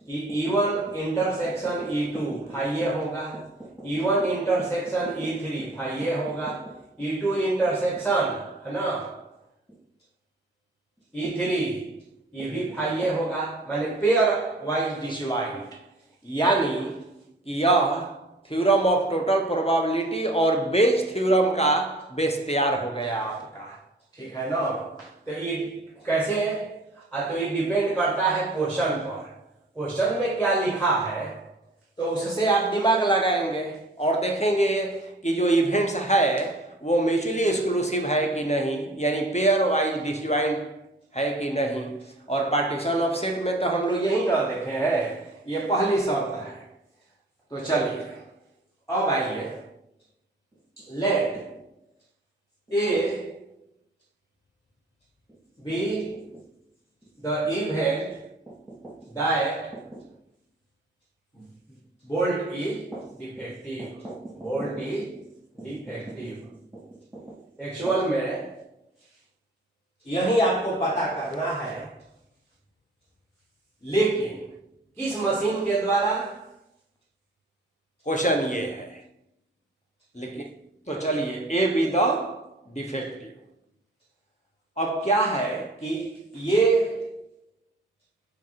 कि E1 इंटरसेक्शन E2 फाई ए होगा, E1 इंटरसेक्शन E3 फाई ए होगा, E2 इंटरसेक्शन, है ना, E3 ये भी फाई ए होगा, माने पेयर वाइज डिसवाइड। यानी कि यह थ्योरम ऑफ टोटल प्रोबेबिलिटी और बेस थ्योरम का बेस तैयार हो गया आपका। ठीक है ना। तो ये कैसे? तो ये डिपेंड करता है क्वेश्चन पर। क्वेश्चन में क्या लिखा है तो उससे आप दिमाग लगाएंगे और देखेंगे कि जो इवेंट्स है वो म्यूचुअली एक्सक्लूसिव है कि नहीं, यानी पेयर वाइज डिसजॉइंट है कि नहीं। और पार्टीशन ऑफ सेट में तो हम लोग यही ना देखे हैं, ये पहली शर्त है। तो चलिए अब आइए, let A be the event that bolt is defective. Bolt is defective. Actual में यही आपको पता करना है, लेकिन किस मशीन के द्वारा, क्वेश्चन ये है। लेकिन तो चलिए ए बी द डिफेक्टिव। अब क्या है कि ये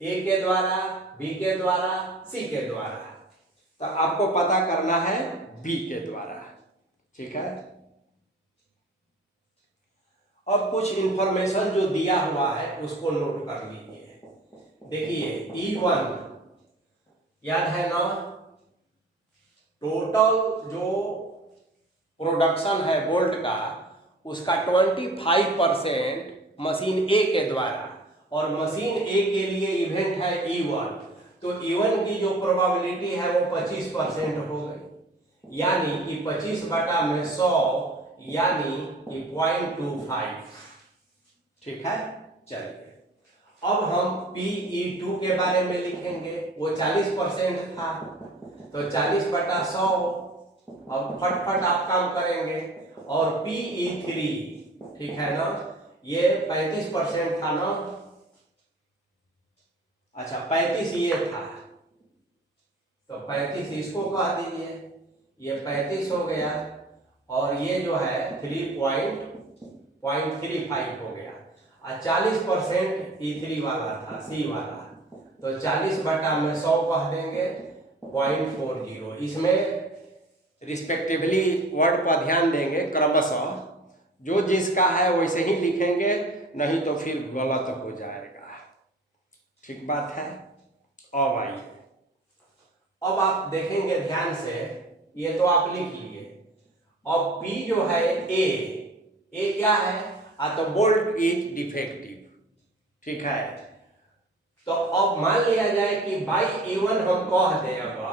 ए के द्वारा, बी के द्वारा, सी के द्वारा, तो आपको पता करना है बी के द्वारा। ठीक है। अब कुछ इंफॉर्मेशन जो दिया हुआ है उसको नोट कर लीजिए। देखिए E1 याद है ना, टोटल जो प्रोडक्शन है बोल्ट का उसका 25% मशीन ए के द्वारा, और मशीन ए के लिए इवेंट है E1, तो E1 की जो प्रोबेबिलिटी है वो 25% हो गई, यानी कि 25/100 यानी कि 0.25। ठीक है, चलिए अब हम PE2 के बारे में लिखेंगे। वो 40% था, तो 40/100, अब फटफट आप काम करेंगे। और PE3, ठीक है ना, ये 35% था ना, अच्छा 35 ये था, तो 35 इसको कह दीजिए, ये 35 हो गया, और ये जो है 3.35 हो गया, और 40% E3 वाला था, C वाला, तो 40/100 कह देंगे 0.40। इसमें रिस्पेक्टिवली वर्ड पर ध्यान देंगे, क्रमशः जो जिसका है वैसे ही लिखेंगे, नहीं तो फिर गलत हो जाएगा। ठीक बात है। अब आइए, अब आप देखेंगे ध्यान से, ये तो आप लिख लिए। अब P जो है ए क्या है, तो बोल्ट इज डिफेक्टिव। ठीक है, तो अब मान लिया जाए कि बाई E1 हम कह दें, अगर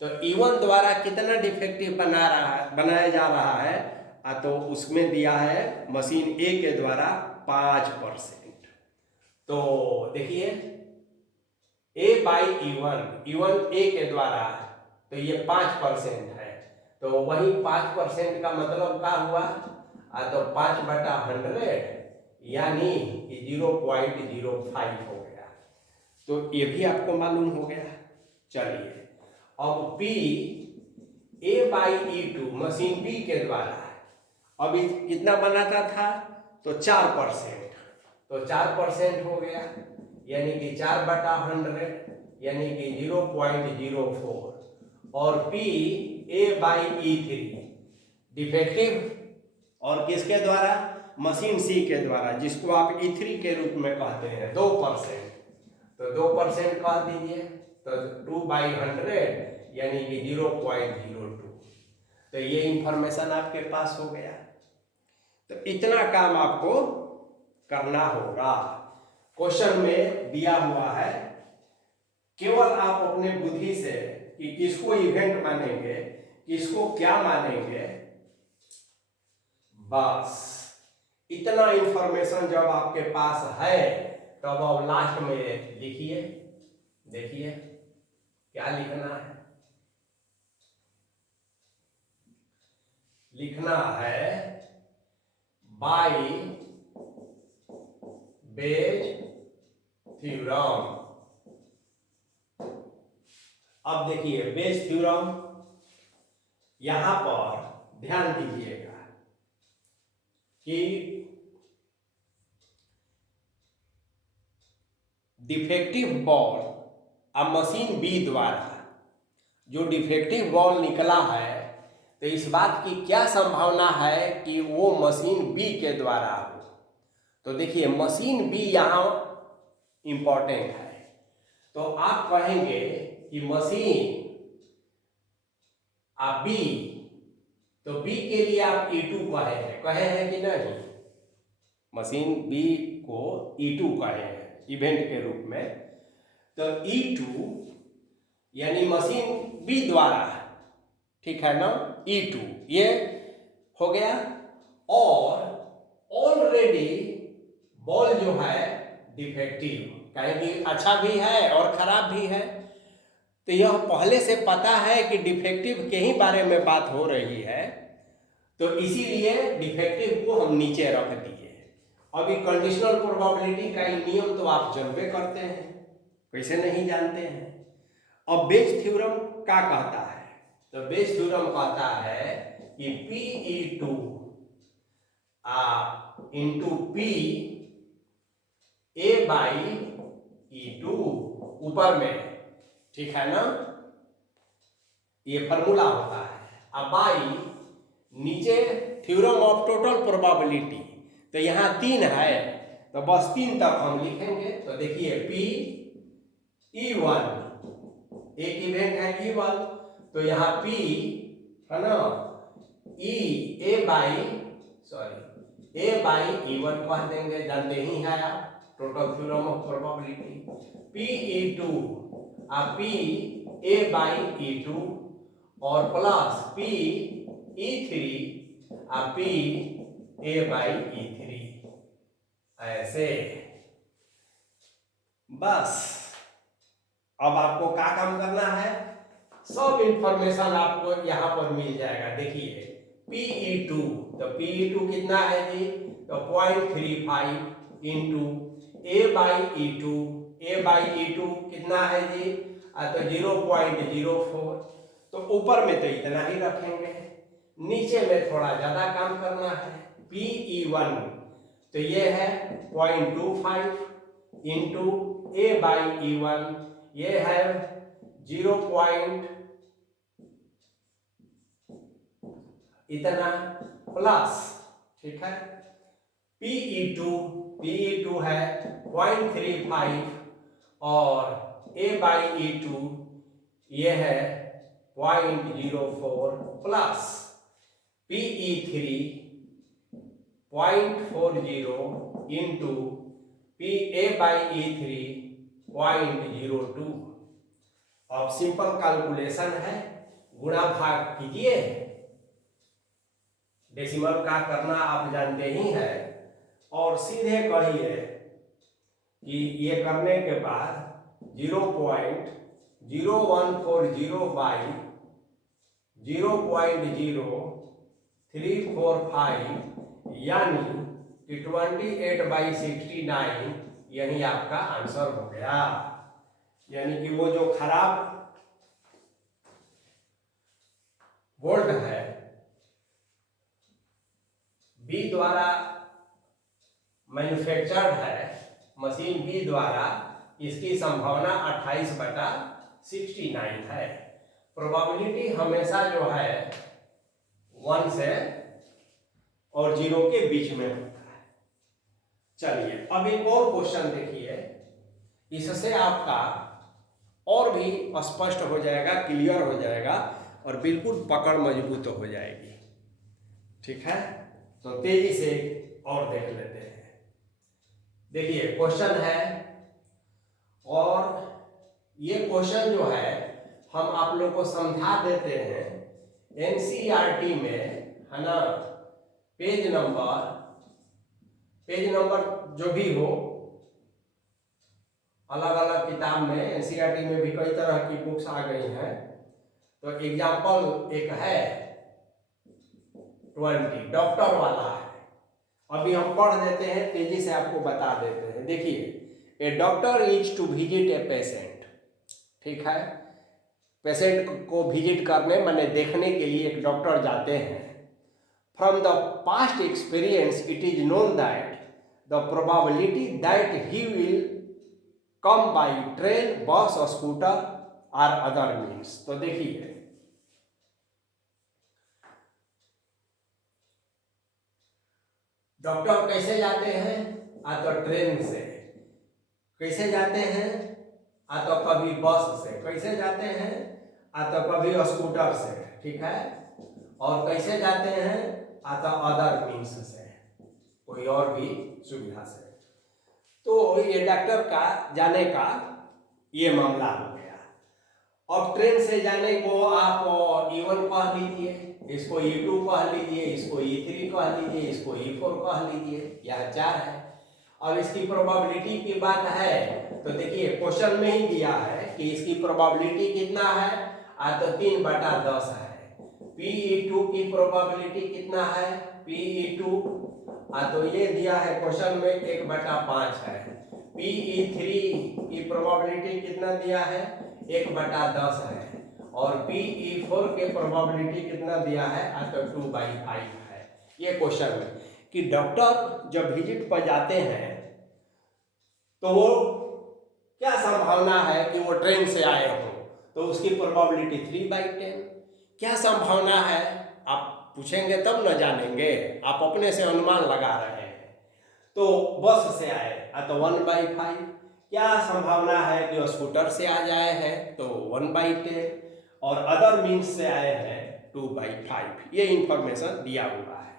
तो E1 द्वारा कितना डिफेक्टिव बनाया जा रहा है, तो उसमें दिया है मशीन ए के द्वारा 5%। तो देखिए A बाई E1 ए के द्वारा, तो ये 5% है, तो वही 5% का मतलब क्या हुआ, तो 5/100 यानी कि 0.05 हो गया। तो ये भी आपको मालूम हो गया। चलिए अब P A by E2 machine B के द्वारा अभी कितना बनाता था, तो 4%, तो 4% हो गया, यानी कि 4/100 यानी कि 0.04। और P A by E3 defective, और किसके द्वारा, मशीन C के द्वारा, जिसको आप E3 के रूप में कहते हैं, 2%, तो 2% कह दीजिए, तो 2/100 यानी कि 0.02। तो ये इंफॉर्मेशन आपके पास हो गया। तो इतना काम आपको करना होगा। क्वेश्चन में दिया हुआ है, केवल आप अपने बुद्धि से कि किसको इवेंट मानेंगे, किसको क्या मानेंगे, बस इतना इंफॉर्मेशन जब आपके पास है, तब अब लास्ट में लिखिए। देखिए क्या लिखना है, लिखना है बाई बेज थ्योरम। अब देखिए बेज थ्योरम, यहां पर ध्यान दीजिएगा कि डिफेक्टिव बॉल मशीन बी द्वारा जो डिफेक्टिव बॉल निकला है, तो इस बात की क्या संभावना है कि वो मशीन बी के द्वारा हो। तो देखिए मशीन बी यहाँ इंपॉर्टेंट है, तो आप कहेंगे कि मशीन बी, तो बी के लिए आप E2 कहे हैं कि नहीं, मशीन बी को E2 कहे हैं इवेंट के रूप में। तो E2 यानी मशीन बी द्वारा, ठीक है ना, E2 ये हो गया। और ऑलरेडी बॉल जो है डिफेक्टिव, कहें कि अच्छा भी है और खराब भी है, तो यह पहले से पता है कि डिफेक्टिव के ही बारे में बात हो रही है, तो इसीलिए डिफेक्टिव को हम नीचे रख दिए। अभी कंडीशनल प्रोबेबिलिटी का नियम तो आप जानबे करते हैं, कैसे नहीं जानते हैं। अब बेज थ्योरम क्या कहता है, तो बेज थ्योरम कहता है कि PE2 into P A by E2 ऊपर में, ठीक है ना, ये फॉर्मूला होता है। अब बाई नीचे थ्योरम ऑफ टोटल प्रोबेबिलिटी, तो यहाँ 3 है, तो बस 3 तक हम लिखेंगे। तो देखिए P E1 एक इवेंट है E1, तो यहाँ P है ना A बाई E1 कह देंगे, जानते ही है आप total theorem of probability. PE2 P A by E2 और plus PE3 P A by E3, ऐसे। बस अब आपको क्या काम करना है, सब इंफॉर्मेशन आपको यहाँ पर मिल जाएगा। देखिए PE2, तो PE2 कितना है जी, तो 0.35 इंटू A बाई E2 कितना है जी, तो 0.04। तो ऊपर में तो इतना ही रखेंगे, नीचे में थोड़ा ज्यादा काम करना है। PE1 तो ये है 0.25 इंटू A बाई E1, ये है 0. इतना प्लस, ठीक है। PE2 है 0.35 और A बाई E2 ये है 0.04 plus PE3 0.40 into A by E3 0.02। अब सिंपल कैलकुलेशन है, गुणा भाग कीजिए, डेसिमल का करना आप जानते ही हैं, और सीधे कहिए कि ये करने के बाद 0.0140 बाई 0.0345 यानी कि 28/69, यही आपका आंसर हो गया। यानी कि वो जो खराब वोल्ट है बी द्वारा मैन्युफैक्चर्ड है, मशीन बी द्वारा, इसकी संभावना 28/69 है। प्रोबेबिलिटी हमेशा जो है 1 से और 0 के बीच में होता है। चलिए अब एक और क्वेश्चन देखिए, इससे आपका और भी स्पष्ट हो जाएगा, क्लियर हो जाएगा और बिल्कुल पकड़ मजबूत हो जाएगी, ठीक है। तो तेजी से और देख लेते हैं। देखिए क्वेश्चन है, और ये क्वेश्चन जो है हम आप लोग को समझा देते हैं एनसीईआरटी में, है ना। पेज नंबर जो भी हो, अलग अलग किताब में, एनसीईआरटी में भी कई तरह की बुक्स आ गई हैं। तो एग्जाम्पल एक है 20, डॉक्टर वाला है। अभी हम पढ़ देते हैं, तेजी से आपको बता देते हैं। देखिए, a doctor is to visit a patient, ठीक है। पेशेंट को विजिट करने माने देखने के लिए एक डॉक्टर जाते हैं। From the past experience it is known that the probability that he will come by train, बस, स्कूटर और अदर मीन्स। तो देखिए डॉक्टर कैसे जाते हैं, तो ट्रेन से। कैसे जाते हैं, तो कभी बस से। कैसे जाते हैं, तो कभी स्कूटर से, ठीक है। और कैसे जाते हैं, तो अदर मीन्स से, कोई और भी सुविधा से। तो ये डॉक्टर का जाने का ये मामला हो गया। अब ट्रेन से जाने को आप E1 कह लीजिए, इसको E2 कह लीजिए, इसको E3 कह लीजिए, इसको E4 कह लीजिए, यह 4 है। अब इसकी प्रोबेबिलिटी की बात है, तो देखिए क्वेश्चन में ही दिया है कि इसकी प्रोबेबिलिटी कितना है, तो 3/10 है। PE2 की प्रोबेबिलिटी कितना है, PE2 तो ये दिया है क्वेश्चन में 1/5 है। PE3 की प्रोबेबिलिटी कितना दिया है, 1/10 है। और PE4 के प्रोबेबिलिटी कितना दिया है, तो 2/5 है। ये क्वेश्चन में कि डॉक्टर जब विजिट पर जाते हैं तो वो क्या संभावना है कि वो ट्रेन से आए हों, तो उसकी प्रोबेबिलिटी 3/10। क्या संभावना है आप पूछेंगे तब न जानेंगे, आप अपने से अनुमान लगा रहे हैं। तो बस से आए तो 1/5। क्या संभावना है कि स्कूटर से आ जाए हैं, तो 1/10। और अदर मीन्स से आए हैं 2/5। ये इंफॉर्मेशन दिया हुआ है।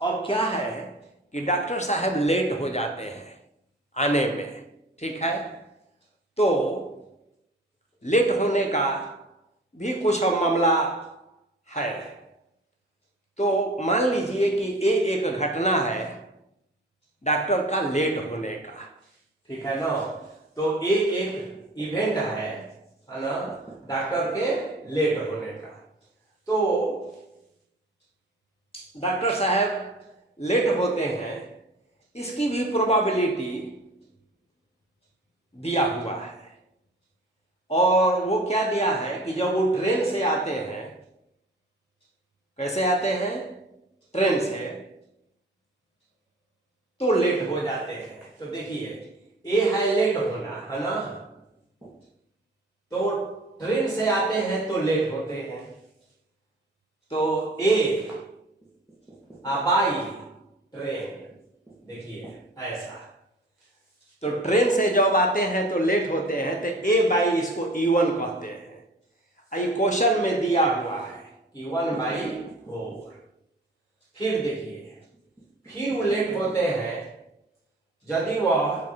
अब क्या है कि डॉक्टर साहब लेट हो जाते हैं आने में, ठीक है, तो लेट होने का भी कुछ मामला है। तो मान लीजिए कि ये एक घटना है डॉक्टर का लेट होने का, ठीक है ना। तो ये एक इवेंट है ना डॉक्टर के लेट होने का। तो डॉक्टर साहब लेट होते हैं, इसकी भी प्रोबेबिलिटी दिया हुआ है। और वो क्या दिया है कि जब वो ट्रेन से आते हैं, कैसे आते हैं, ट्रेन से, तो लेट हो जाते हैं। तो देखिए ए है लेट होना, है ना, तो ट्रेन से आते हैं तो लेट होते हैं। तो ए बाई ट्रेन, देखिए ऐसा, तो ट्रेन से जब आते हैं तो लेट होते हैं, तो ए बाई इसको E1 कहते हैं। ये क्वेश्चन में दिया हुआ है E1/4। फिर देखिए, फिर वो लेट होते हैं यदि वह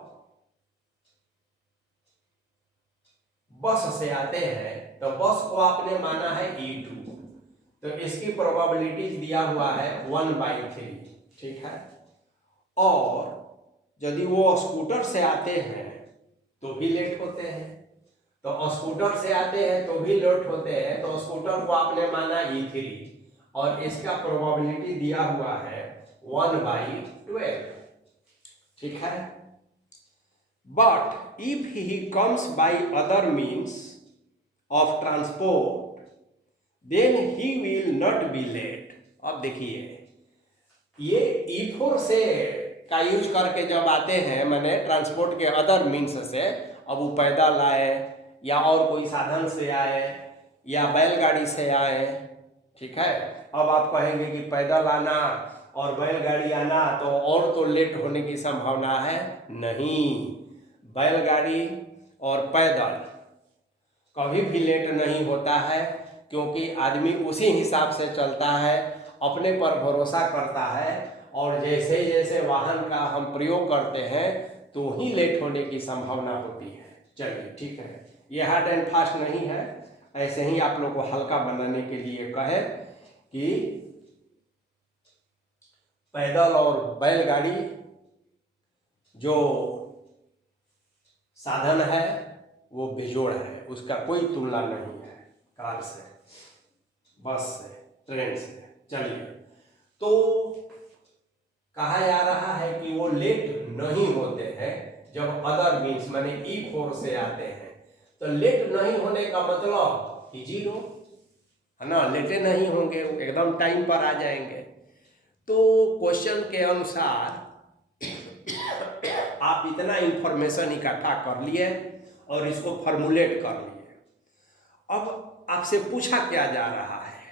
बस से आते हैं, तो बस को आपने माना है E2, तो इसकी प्रोबेबिलिटी दिया हुआ है 1/3, ठीक है। और यदि वो स्कूटर से आते हैं तो भी लेट होते हैं, तो स्कूटर से आते हैं तो भी लेट होते हैं, तो स्कूटर को आपने माना E3 और इसका प्रोबेबिलिटी दिया हुआ है 1/12, ठीक है। But if he comes by other means of transport then he will not be late. अब देखिए ये E4 से का यूज करके जब आते हैं, मैंने ट्रांसपोर्ट के अदर मीन्स से, अब वो पैदल आए या और कोई साधन से आए या बैलगाड़ी से आए, ठीक है। अब आप कहेंगे कि पैदल आना और बैलगाड़ी आना तो और तो लेट होने की संभावना है, नहीं। बैलगाड़ी और पैदल कभी भी लेट नहीं होता है, क्योंकि आदमी उसी हिसाब से चलता है, अपने पर भरोसा करता है, और जैसे जैसे वाहन का हम प्रयोग करते हैं तो ही लेट होने की संभावना होती है। चलिए ठीक है, ये हार्ड एंड फास्ट नहीं है, ऐसे ही आप लोग को हल्का बनाने के लिए कहे कि पैदल और बैलगाड़ी जो साधन है वो बेजोड़ है, उसका कोई तुलना नहीं है कार से, बस से, ट्रेन से। चलिए, तो कहा जा रहा है कि वो लेट नहीं होते हैं जब अदर मीन्स माने E4 से आते हैं। तो लेट नहीं होने का मतलब कि 0 है ना, लेटे नहीं होंगे, एकदम टाइम पर आ जाएंगे। तो क्वेश्चन के अनुसार आप इतना इंफॉर्मेशन इकट्ठा कर लिए और इसको फॉर्मुलेट कर लिए। अब आपसे पूछा क्या जा रहा है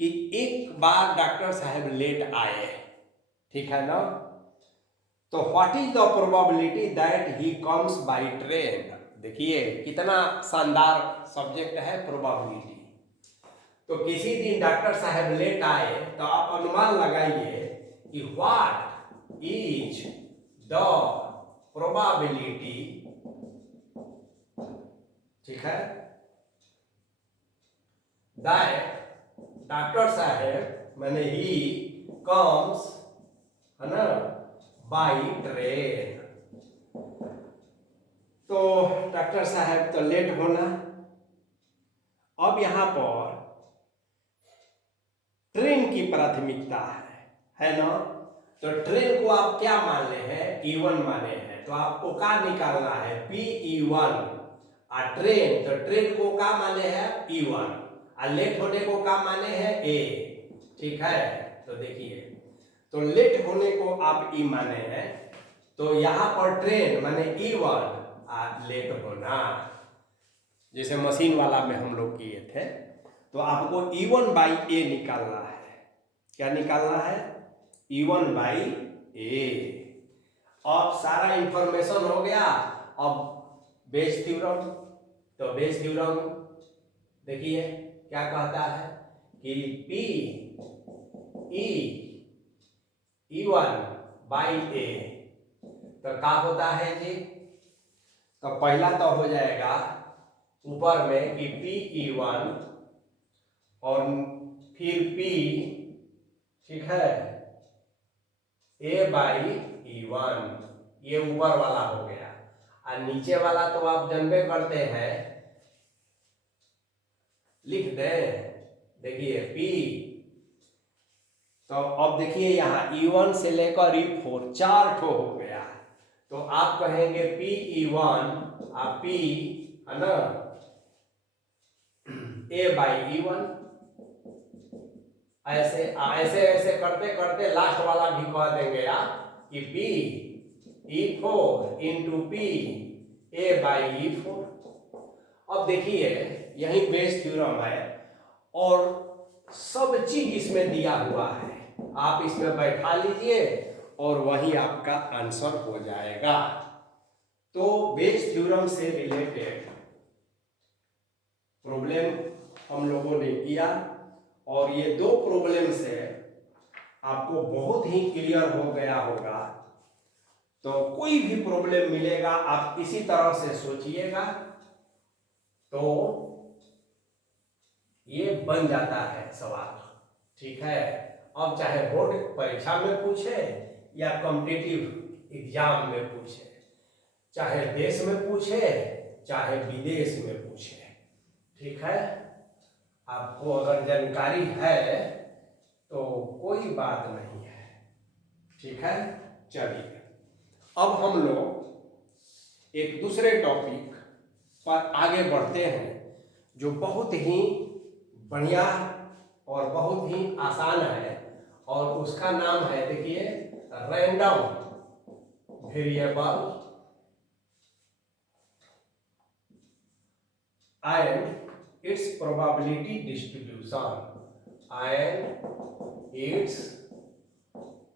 कि एक बार डॉक्टर साहब लेट आए, ठीक है ना, तो what is the probability that he comes by train. देखिए कितना शानदार सब्जेक्ट है प्रोबेबिलिटी। तो किसी दिन डॉक्टर साहब लेट आए तो आप अनुमान लगाइए कि व्हाट इज द प्रोबेबिलिटी, ठीक है, दैट डॉक्टर साहब मैंने ही कम्स, है ना, बाई ट्रेन। तो डॉक्टर साहब तो लेट होना। अब यहां पर ट्रेन की प्राथमिकता है ना, तो ट्रेन को आप क्या मान ले हैं, E1 माने हैं, तो आपको क्या निकालना है, PE1। और ट्रेन, तो ट्रेन को क्या माने हैं, E1, और लेट होने को क्या माने हैं, A, ठीक है। तो देखिए, तो लेट होने को आप E माने हैं, तो यहां पर ट्रेन माने E1 और लेट होना, जैसे मशीन वाला में हम लोग किए थे। तो आपको E1/A निकालना है। क्या निकालना है, E1/A। अब सारा इंफॉर्मेशन हो गया। अब बेस थ्योरम, तो बेस थ्योरम देखिए क्या कहता है कि पी ई वन बाई ए, तो क्या होता है जी, तो पहला तो हो जाएगा ऊपर में कि पी ई वन और फिर पी, ठीक है, ए बाई ई वन, ये ऊपर वाला हो गया। और नीचे वाला तो आप जानबे करते हैं, लिख दें, देखिए P, तो अब देखिए यहाँ E1 से लेकर E4 4 ठो हो गया, तो आप कहेंगे PE1 और P है ना A बाई E1। ऐसे ऐसे ऐसे करते करते लास्ट वाला भी कह देंगे आप कि P E4 into P A by E4। अब देखिए यही बेस थ्योरम है और सब चीज इसमें दिया हुआ है, आप इसमें बैठा लीजिए और वही आपका आंसर हो जाएगा। तो बेस थ्योरम से रिलेटेड प्रॉब्लम हम लोगों ने किया और ये दो प्रॉब्लम से आपको बहुत ही क्लियर हो गया होगा। तो कोई भी प्रॉब्लम मिलेगा आप इसी तरह से सोचिएगा तो ये बन जाता है सवाल, ठीक है। अब चाहे बोर्ड परीक्षा में पूछे या कॉम्पिटिटिव एग्जाम में पूछे, चाहे देश में पूछे चाहे विदेश में पूछे, ठीक है। आपको अगर जानकारी है तो कोई बात नहीं है, ठीक है। चलिए अब हम लोग एक दूसरे टॉपिक पर आगे बढ़ते हैं जो बहुत ही बढ़िया और बहुत ही आसान है और उसका नाम है, देखिए, random variable and it's probability distribution and it's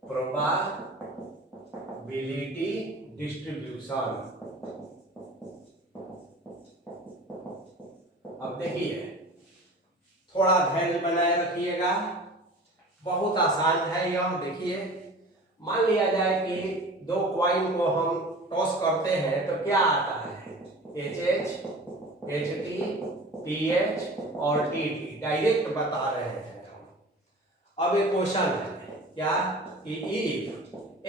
probability distribution. अब देखिए थोड़ा धैर्य बनाए रखिएगा, बहुत आसान है यह। देखिए मान लिया जाए कि दो कॉइन को हम टॉस करते हैं तो क्या आता है, HH, HT, PH और TT, डायरेक्ट बता रहे हैं हम। अब एक क्वेश्चन है क्या कि if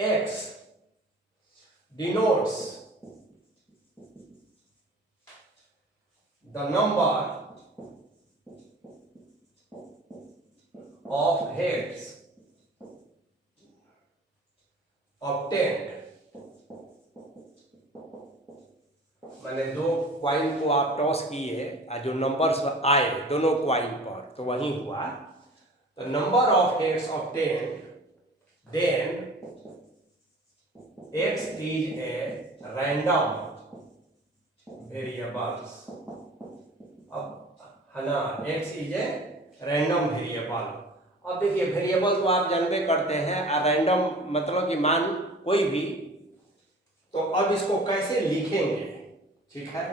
X denotes the number of heads obtained, मैंने दो क्वाइन को आप टॉस किए और जो नंबर्स आए दोनों क्वाइन पर तो वही हुआ, तो number of heads obtained then X is a random variables. अब है ना, X is a random variable. अब देखिए वेरिएबल तो आप जानबे करते हैं, रैंडम मतलब कि मान कोई भी। तो अब इसको कैसे लिखेंगे, ठीक है।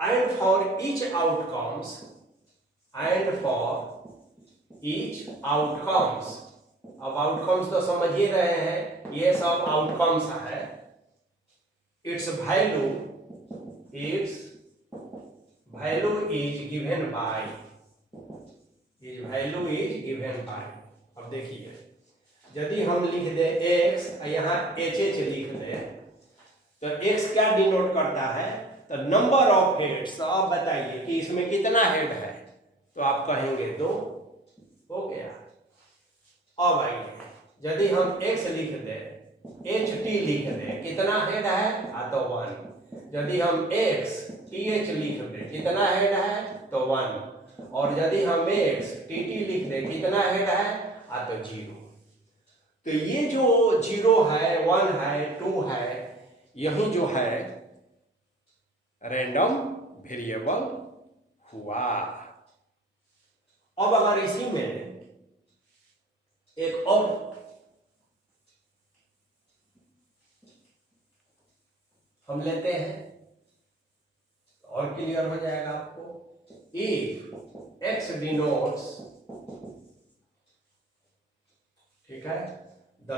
एंड फॉर ईच आउटकम्स, अब आउटकम्स तो समझ ही रहे हैं, ये सब आउटकम्स है। It's value is given by, value is given by. अब देखिए यदि हम लिख दे x, यहाँ HH लिख दे, तो x क्या डिनोट करता है, तो नंबर ऑफ हेड्स। अब बताइए कि इसमें कितना हेड है, तो आप कहेंगे 2, हो गया। अब आइए यदि हम x लिख दे, HT लिख दे, कितना हेड है, तो 1। यदि हम x TH लिख दे, कितना हेड है, तो 1। और यदि हम x TT लिख दे, कितना हेड है, तो 0। तो ये जो 0 है, 1 है, 2 है, यही जो है रैंडम वेरिएबल हुआ। अब अगर इसी में एक और हम लेते हैं और क्लियर हो जाएगा आपको। इफ x डिनोट्स, ठीक है, the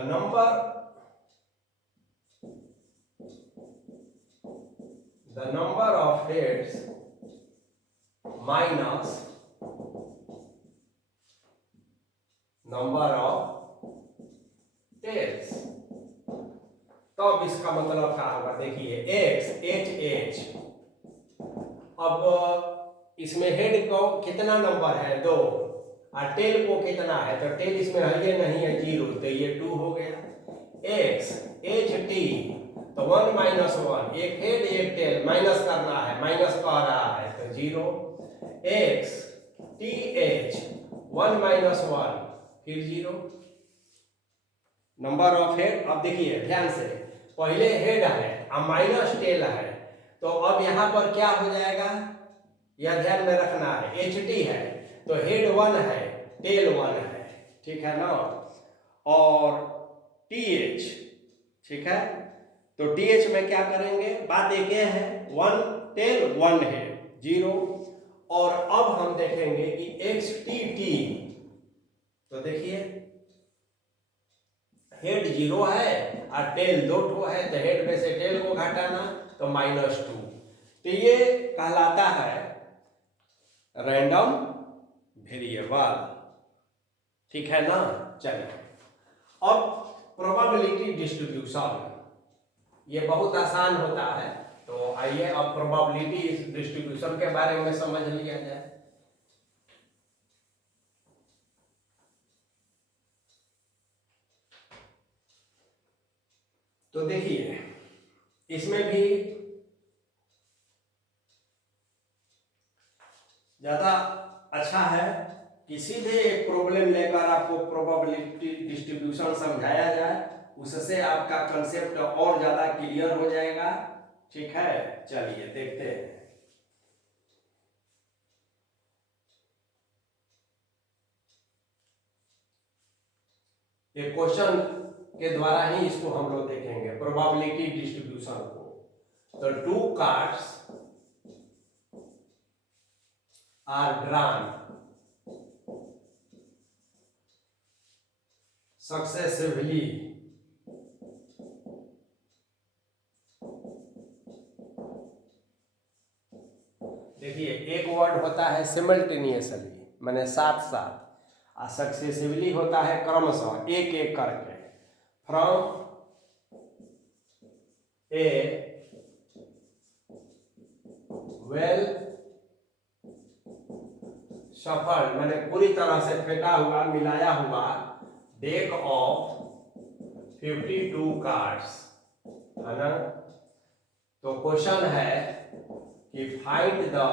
number of heads minus number of tails, तो अब इसका मतलब क्या होगा, देखिए x h h, अब इसमें हेड को कितना नंबर है 2 और टेल को कितना है, तो टेल इसमें है ये नहीं है 0, तो ये 2 हो गया। x h t, तो 1 माइनस 1, एक हेड एक टेल माइनस करना है, माइनस कर रहा है तो 0। x t h 1 माइनस 1 फिर 0, नंबर ऑफ हेड। अब देखिए ध्यान से, पहले हेड है अब माइनस टेल है, तो अब यहां पर क्या हो जाएगा, यह ध्यान में रखना है। एच टी है तो हेड 1 है टेल 1 है, ठीक है ना, और टी एच, ठीक है, तो टी एच में क्या करेंगे, बात एक है, 1 टेल 1 है 0, और अब हम देखेंगे कि एक्स टी टी, तो देखिए हेड 0 है और टेल 2 है, तो हेड में से टेल को घटाना तो -2, तो ये कहलाता है रैंडम वेरिएबल, ठीक है ना। चलिए अब प्रोबेबिलिटी डिस्ट्रीब्यूशन, ये बहुत आसान होता है, तो आइए अब प्रोबेबिलिटी डिस्ट्रीब्यूशन के बारे में समझ लिया जाए। तो देखिए इसमें भी ज्यादा अच्छा है कि सीधे एक प्रॉब्लम लेकर आपको प्रोबेबिलिटी डिस्ट्रीब्यूशन समझाया जाए, उससे आपका कंसेप्ट और ज्यादा क्लियर हो जाएगा, ठीक है। चलिए देखते हैं। ये क्वेश्चन के द्वारा ही इसको हम लोग देखेंगे प्रोबेबिलिटी डिस्ट्रीब्यूशन को। तो 2 कार्ड्स आर ड्रॉन सक्सेसिवली, देखिए एक वर्ड होता है सिमल्टेनियसली, माने साथ साथ, और सक्सेसिवली होता है क्रमशः एक एक करके, फ्रॉम ए वेल सफल, माने पूरी तरह से फेंटा हुआ मिलाया हुआ डेक ऑफ 52 कार्ड्स, है ना। तो क्वेश्चन है कि find the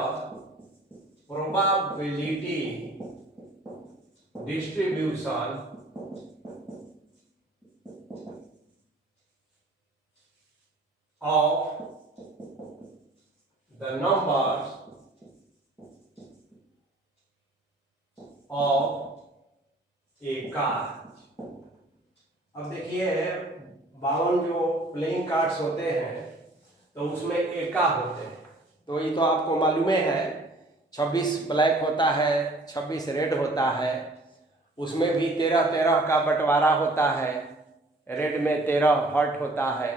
probability distribution of the numbers of a card। अब देखिए 52 जो प्लेइंग कार्ड्स होते हैं तो उसमें एका होते हैं, तो ये तो आपको मालूम है, 26 ब्लैक होता है, 26 रेड होता है, उसमें भी 13 का बंटवारा होता है, रेड में 13 हर्ट होता है,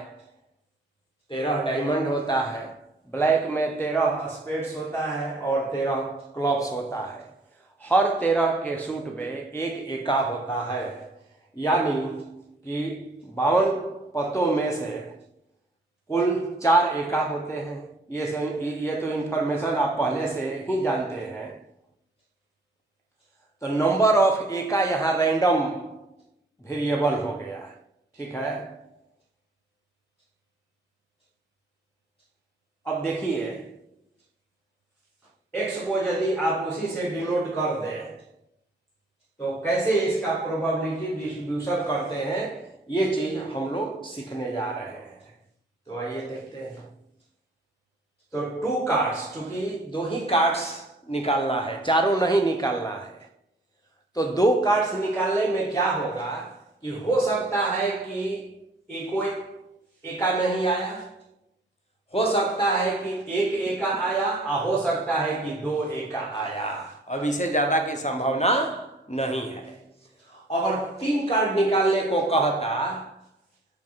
13 डायमंड होता है, ब्लैक में 13 स्पेड्स होता है और 13 क्लब्स होता है। हर 13 के सूट में एक एका होता है, यानी कि 52 पत्तों में से कुल 4 एका होते हैं। ये तो इंफॉर्मेशन आप पहले से ही जानते हैं। तो नंबर ऑफ एका यहाँ रैंडम वेरिएबल हो गया है, ठीक है। अब देखिए x को यदि आप उसी से डिनोट कर दें तो कैसे इसका प्रोबेबिलिटी डिस्ट्रीब्यूशन करते हैं, ये चीज हम लोग सीखने जा रहे हैं। तो आइए देखते हैं। तो 2 कार्ड्स, चूंकि 2 ही कार्ड्स निकालना है, चारों नहीं निकालना है, तो 2 कार्ड्स निकालने में क्या होगा कि हो सकता है कि कोई एका नहीं आया, हो सकता है कि एक ए का आया और हो सकता है कि दो ए का आया। अब इसे ज्यादा की संभावना नहीं है। अगर 3 कार्ड निकालने को कहता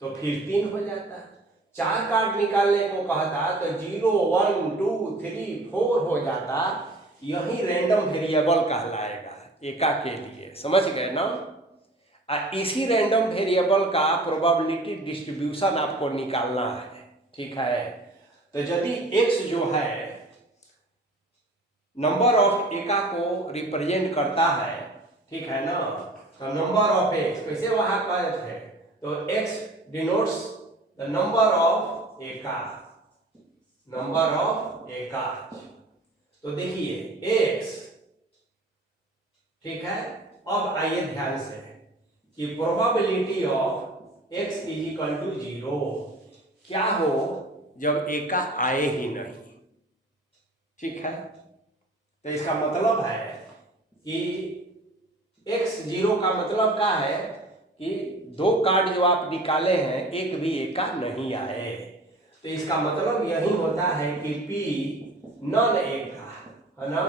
तो फिर 3 हो जाता। 4 कार्ड निकालने को कहता तो 0 1 2 3 4 हो जाता। यही रैंडम वेरिएबल कहलाएगा एका के लिए। समझ गए ना? इसी रैंडम वेरिएबल का प्रोबेबिलिटी डिस्ट्रीब्यूशन आपको निकालना है। ठीक है, तो यदि x जो है नंबर ऑफ एका को रिप्रेजेंट करता है, ठीक है ना, तो नंबर ऑफ x कैसे वहां पर है, तो x denotes the number of एका, नंबर ऑफ एका। तो देखिए x, ठीक है। अब आइए ध्यान से कि probability of x is equal to 0 क्या हो जब एका आए ही नहीं। ठीक है, तो इसका मतलब है कि x 0 का मतलब क्या है कि 2 कार्ड जो आप निकाले हैं एक भी एका नहीं आए। तो इसका मतलब यही होता है कि p नॉन एका है ना,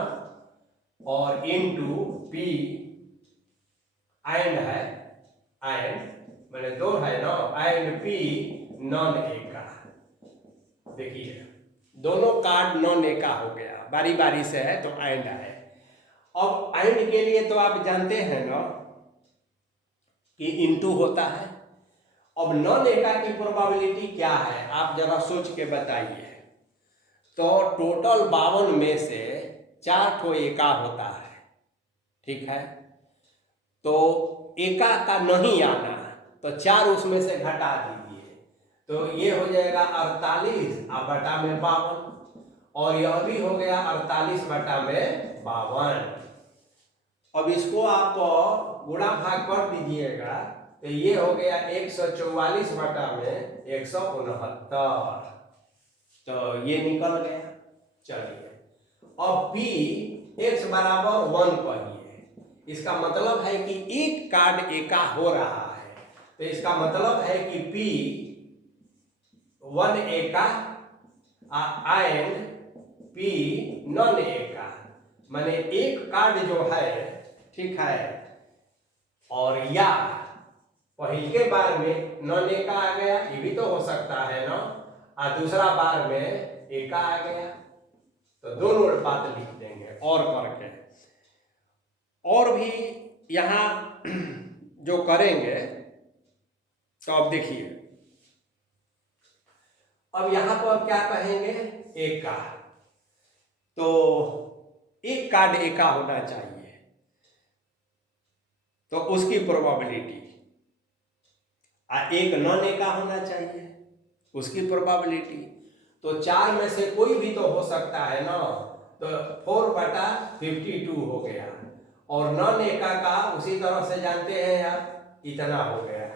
और इनटू p एंड है, एंड मैंने 2 है ना, एंड p नॉन एका। देखिए दोनों कार्ड नॉन एका हो गया, बारी बारी से है तो एंड है। अब एंड के लिए तो आप जानते हैं ना कि इनटू होता है। अब नॉन एका की प्रोबेबिलिटी क्या है आप जरा सोच के बताइए। तो टोटल 52 में से 4 ठो एका होता है। ठीक है, तो एका का नहीं आना तो 4 उसमें से घटा दीजिए, तो ये हो जाएगा 48 बटा में 52, और यह भी हो गया 48 बटा में 52। अब इसको आप गुणा भाग कर दीजिएगा तो ये हो गया 144 बटा में 169, तो ये निकल गया। चलिए अब p x बराबर 1 कहिए, इसका मतलब है कि एक कार्ड एका हो रहा है, तो इसका मतलब है कि p 1 एका एंड p नॉन एका, माने एक कार्ड जो है, ठीक है, और या पहले के बार में नॉन एका आ गया, ये भी तो हो सकता है ना, और दूसरा बार में एका आ गया, तो दोनों बात लिख देंगे और करके। और भी यहां जो करेंगे तो अब देखिए, अब यहां पर क्या कहेंगे, एका, तो एक कार्ड एका होना चाहिए, तो उसकी प्रोबेबिलिटी, एक नॉन एका होना चाहिए उसकी प्रोबेबिलिटी, तो 4 में से कोई भी तो हो सकता है ना, तो 4 बटा 52 हो गया, और नॉन एका का उसी तरह से जानते हैं आप इतना हो गया।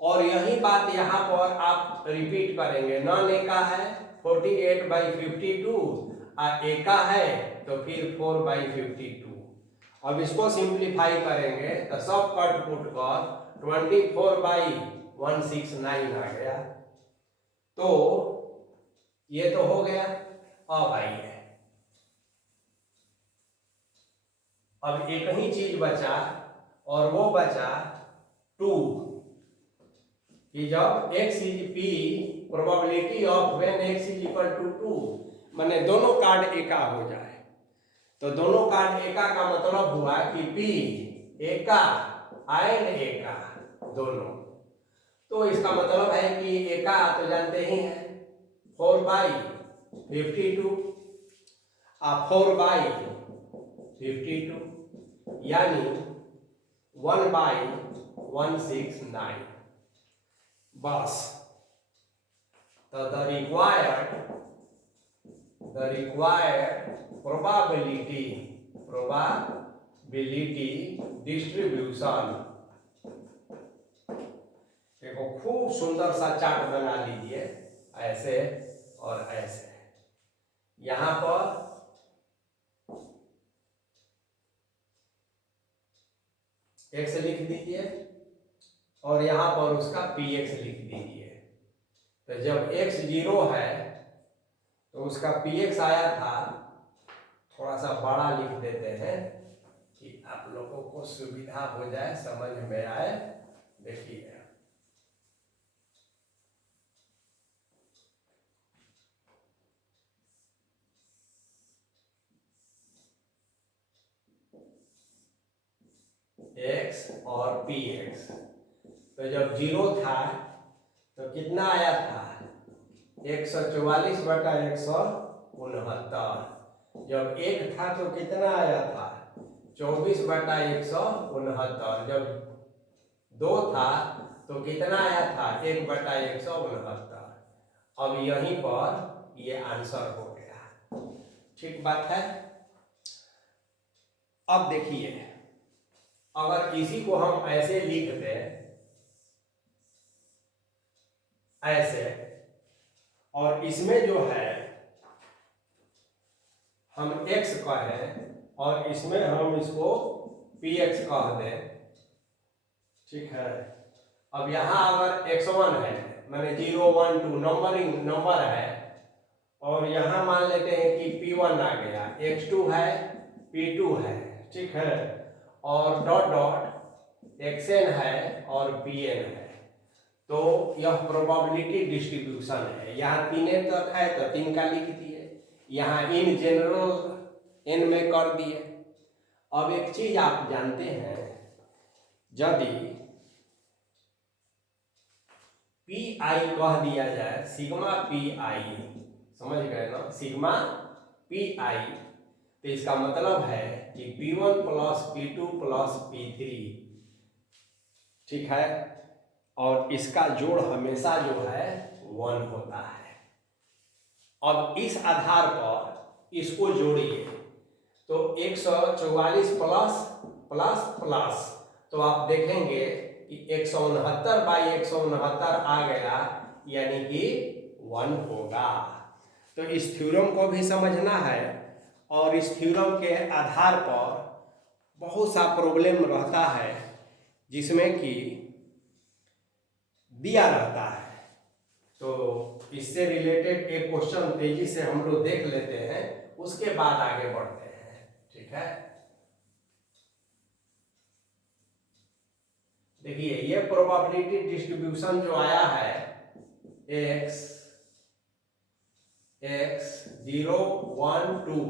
और यही बात यहाँ पर आप रिपीट करेंगे, नॉन एका है 48/52 और एका है तो फिर 4/52। अब इसको सिंप्लीफाई करेंगे तो सब कट पुट कर 24/169 आ गया, तो ये तो हो गया। अब आइए, अब एक ही चीज बचा, और वो बचा 2 कि जब x is p probability of when x is equal to 2, माने दोनों कार्ड एका हो जाए, तो दोनों कार्ड एका का मतलब हुआ कि p एका एंड एका दोनों, तो इसका मतलब है कि एका तो जानते ही हैं 4/52 और 4/52 यानी 1/169, बस। तो the required probability distribution, देखो खूब सुंदर सा चार्ट बना लीजिए, ऐसे और ऐसे, यहां पर x लिख दीजिए और यहां पर उसका px लिख दीजिए, तो जब x 0 है तो उसका px आया था, थोड़ा सा बड़ा लिख देते हैं कि आप लोगों को सुविधा हो जाए, समझ में आए। देखिए x और px, तो जब 0 था तो कितना आया था 144 बटा 169। जब 1 था तो कितना आया था 24 बटा 169। जब 2 था तो कितना आया था 1 बटा 169। अब यहीं पर ये आंसर हो गया। ठीक बात है। अब देखिए, अगर इसी को हम ऐसे लिख दें, ऐसे, और इसमें जो है हम x कहें और इसमें हम इसको px कह दें, ठीक है। अब यहाँ अगर x1 है, माने 0 1 2 नंबर है, और यहाँ मान लेते हैं कि p1 आ गया, x2 है, p2 है, ठीक है, और डॉट डॉट xn है और pn है, तो यह प्रोबेबिलिटी डिस्ट्रीब्यूशन है। यहाँ 3 तक है तो 3 का लिख दिए, यहाँ इन जनरल n में कर दिए। अब एक चीज आप जानते हैं, यदि pi कह दिया जाए, सिग्मा pi, समझ गए ना, सिग्मा pi, तो इसका मतलब है कि p1 plus p2 plus p3, ठीक है, और इसका जोड़ हमेशा जो है 1 होता है। अब इस आधार पर इसको जोड़िए तो 144 प्लस प्लस प्लस, तो आप देखेंगे कि 169 बाई 169 आ गया, यानी कि 1 होगा। तो इस थ्योरम को भी समझना है, और इस थ्योरम के आधार पर बहुत सा प्रॉब्लम रहता है जिसमें कि दिया रहता है। तो इससे रिलेटेड एक क्वेश्चन तेजी से हम लोग देख लेते हैं, उसके बाद आगे बढ़ते हैं, ठीक है। देखिए, ये प्रोबेबिलिटी डिस्ट्रीब्यूशन जो आया है x 0 1 2,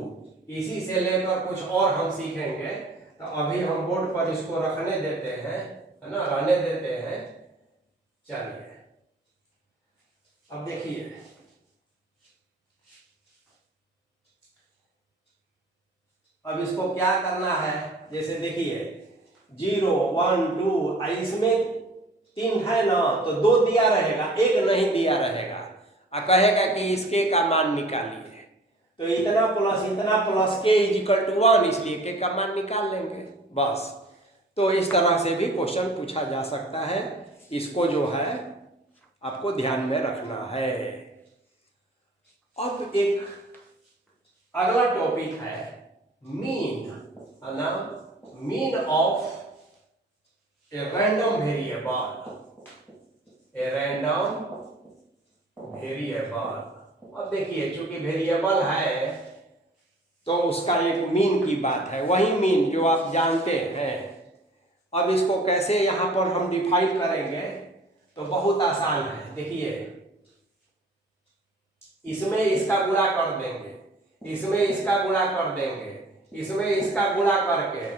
इसी से लेकर कुछ और हम सीखेंगे। तो अभी हम बोर्ड पर इसको रखने देते हैं, है ना, रहने देते हैं। चलिए अब देखिए, अब इसको क्या करना है, जैसे देखिए 0 1 2, इसमें 3 है ना, तो 2 दिया रहेगा, 1 नहीं दिया रहेगा, और कहेगा कि इसके का मान निकालिए, तो इतना plus k is equal to 1, इसलिए k का मान निकाल लेंगे बस। तो इस तरह से भी क्वेश्चन पूछा जा सकता है, इसको जो है आपको ध्यान में रखना है। अब एक अगला टॉपिक है मीन, है ना, mean of A random variable. अब देखिए, चूंकि वेरिएबल है तो उसका एक मीन की बात है, वही मीन जो आप जानते हैं। अब इसको कैसे यहाँ पर हम डिफाइन करेंगे, तो बहुत आसान है। देखिए, इसमें इसका गुणा कर देंगे, इसमें इसका गुणा कर देंगे, इसमें इसका गुणा करके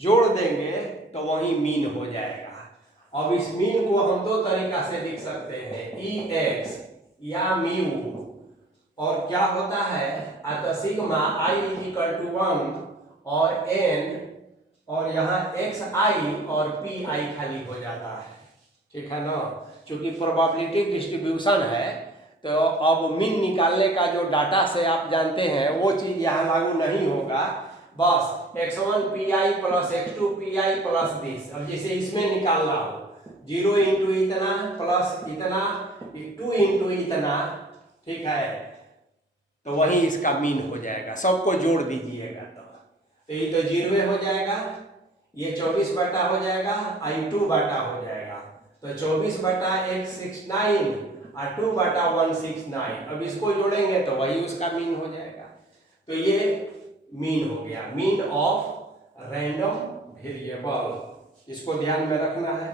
जोड़ देंगे, तो वही मीन हो जाएगा। अब इस मीन को हम 2 तरीका से लिख सकते हैं, EX या म्यू, और क्या होता है, अतः सिग्मा i इक्वल टू 1 और n, और यहाँ xi और pi खाली हो जाता है, ठीक है ना। क्योंकि प्रोबेबिलिटी डिस्ट्रीब्यूशन है, तो अब मीन निकालने का जो डाटा से आप जानते हैं वो चीज़ यहाँ लागू नहीं होगा। बस x1 pi plus x2 pi plus this, अब जैसे इसमें निकालना हो 0 इंटू इतना प्लस इतना 2 इंटू इतना, ठीक है, तो वही इसका मीन हो जाएगा। सबको जोड़ दीजिएगा तो ये तो 0 हो जाएगा, ये 24 बटा हो जाएगा, i2 बटा हो जाएगा, तो 24 बटा 169 और 2/169। अब इसको जोड़ेंगे तो वही उसका मीन हो जाएगा। तो ये मीन हो गया, मीन ऑफ रैंडम वेरिएबल। इसको ध्यान में रखना है।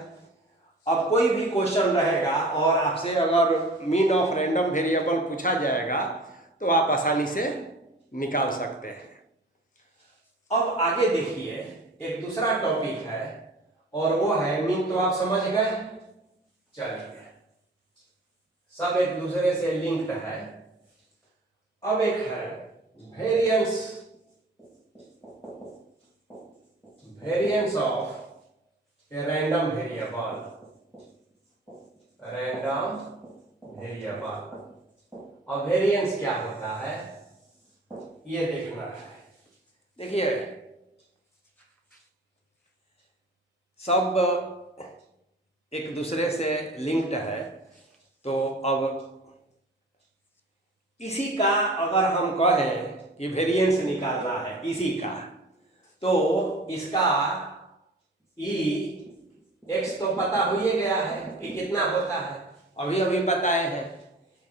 अब कोई भी क्वेश्चन रहेगा और आपसे अगर मीन ऑफ रैंडम वेरिएबल पूछा जाएगा तो आप आसानी से निकाल सकते हैं। अब आगे देखिए, एक दूसरा टॉपिक है और वो है मीन। तो आप समझ गए। चलिए, सब एक दूसरे से लिंक्ड है। अब एक है variance of A random variable. अब वेरिएंस क्या होता है ये देखना है। देखिए, सब एक दूसरे से लिंक्ड है। तो अब इसी का अगर हम कहें कि वेरिएंस निकालना है इसी का, तो इसका ई एक्स तो पता हो ही गया है कि कितना होता है, अभी अभी बताए हैं।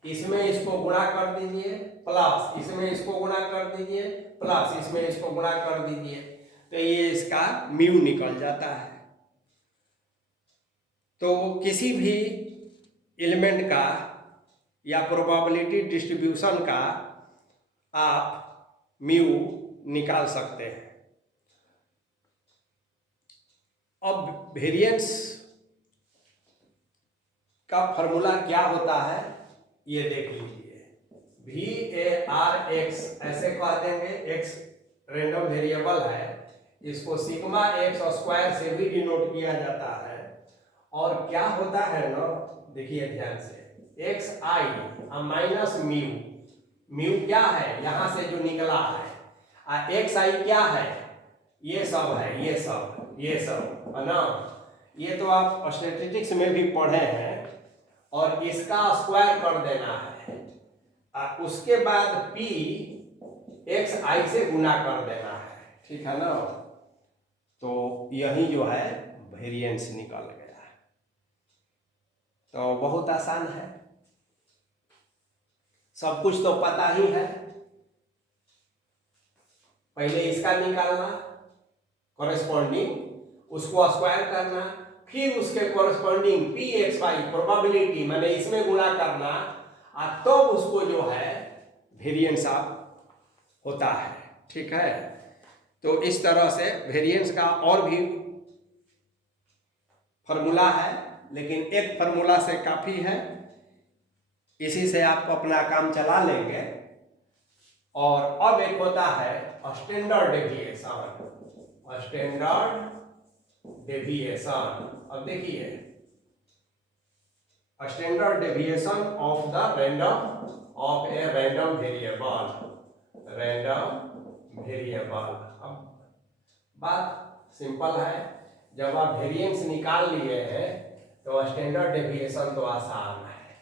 इसमें इसको गुणा कर दीजिए प्लस इसमें इसको गुणा कर दीजिए प्लस इसमें इसको गुणा कर दीजिए, तो ये इसका म्यू निकल जाता है। तो किसी भी एलिमेंट का या प्रोबेबिलिटी डिस्ट्रीब्यूशन का आप म्यू निकाल सकते हैं। अब वेरिएंस का फॉर्मूला क्या होता है ये देख लीजिए। VAR(x) ऐसे कह देंगे, x रैंडम वेरिएबल है, इसको सिग्मा एक्स स्क्वायर से भी डिनोट किया जाता है। और क्या होता है ना, देखिए ध्यान से, xi माइनस म्यू। म्यू क्या है, यहां से जो निकला है, xi क्या है, ये सब है, ये सब है ना। ये तो आप स्टैटिस्टिक्स में भी पढ़े हैं। और इसका स्क्वायर कर देना है, उसके बाद p xi से गुना कर देना है, ठीक है ना। तो यही जो है वेरिएंस निकल गया है। तो बहुत आसान है, सब कुछ तो पता ही है। पहले इसका निकालना कॉरेस्पॉन्डिंग, उसको स्क्वायर करना, फिर उसके कॉरेस्पॉन्डिंग pxy प्रोबेबिलिटी माने इसमें गुणा करना, और तो उसको जो है वेरिएंस आप होता है, ठीक है। तो इस तरह से वेरिएंस का और भी फॉर्मूला है, लेकिन एक फॉर्मूला से काफ़ी है। इसी से आप अपना काम चला लेंगे। और अब एक होता है स्टैंडर्ड डेविएशन। अब देखिए, standard deviation of A random variable. अब बात सिंपल है, जब आप वेरिएंस निकाल लिए हैं तो स्टैंडर्ड डेविएशन तो आसान है।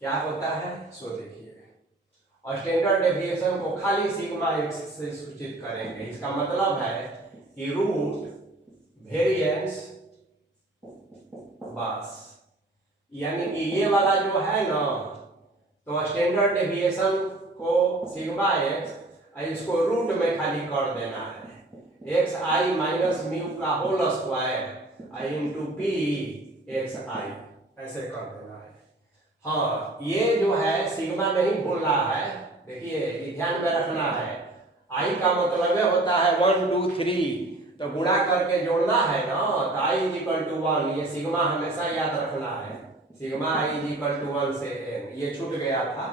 क्या होता है सो देखिए, स्टैंडर्ड डेविएशन को खाली सिग्मा एक्स से सूचित करेंगे। इसका मतलब है कि रूट वेरिएंस बस, यानी कि ये वाला जो है ना, तो स्टैंडर्ड डेविएशन को सिग्मा एक्स, इसको रूट में खाली कर देना है, xi माइनस म्यू का whole square into p xi, ऐसे कर देना है। हाँ, ये जो है सिग्मा नहीं भूलना है। देखिए, ये ध्यान में रखना है, i का मतलब होता है 1 2 3, तो गुणा करके जोड़ना है ना, तो i = 1, ये सिग्मा हमेशा याद रखना है। सिग्मा i = 1 से n, ये छूट गया था।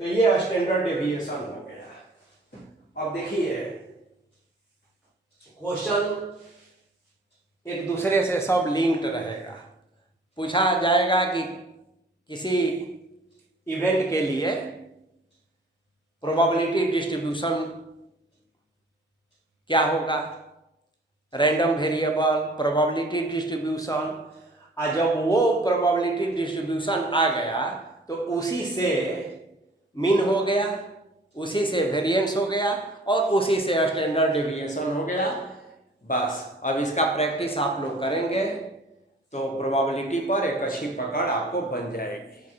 तो ये स्टैंडर्ड डेविएशन हो गया। अब देखिए, क्वेश्चन एक दूसरे से सब लिंक्ड रहेगा। पूछा जाएगा कि किसी इवेंट के लिए प्रोबेबिलिटी डिस्ट्रीब्यूशन क्या होगा, रैंडम वेरिएबल प्रोबेबिलिटी डिस्ट्रीब्यूशन। और जब वो प्रोबेबिलिटी डिस्ट्रीब्यूशन आ गया तो उसी से मीन हो गया, उसी से वेरिएंस हो गया और उसी से स्टैंडर्ड डेविएशन हो गया। बस, अब इसका प्रैक्टिस आप लोग करेंगे तो प्रोबेबिलिटी पर एक अच्छी पकड़ आपको बन जाएगी।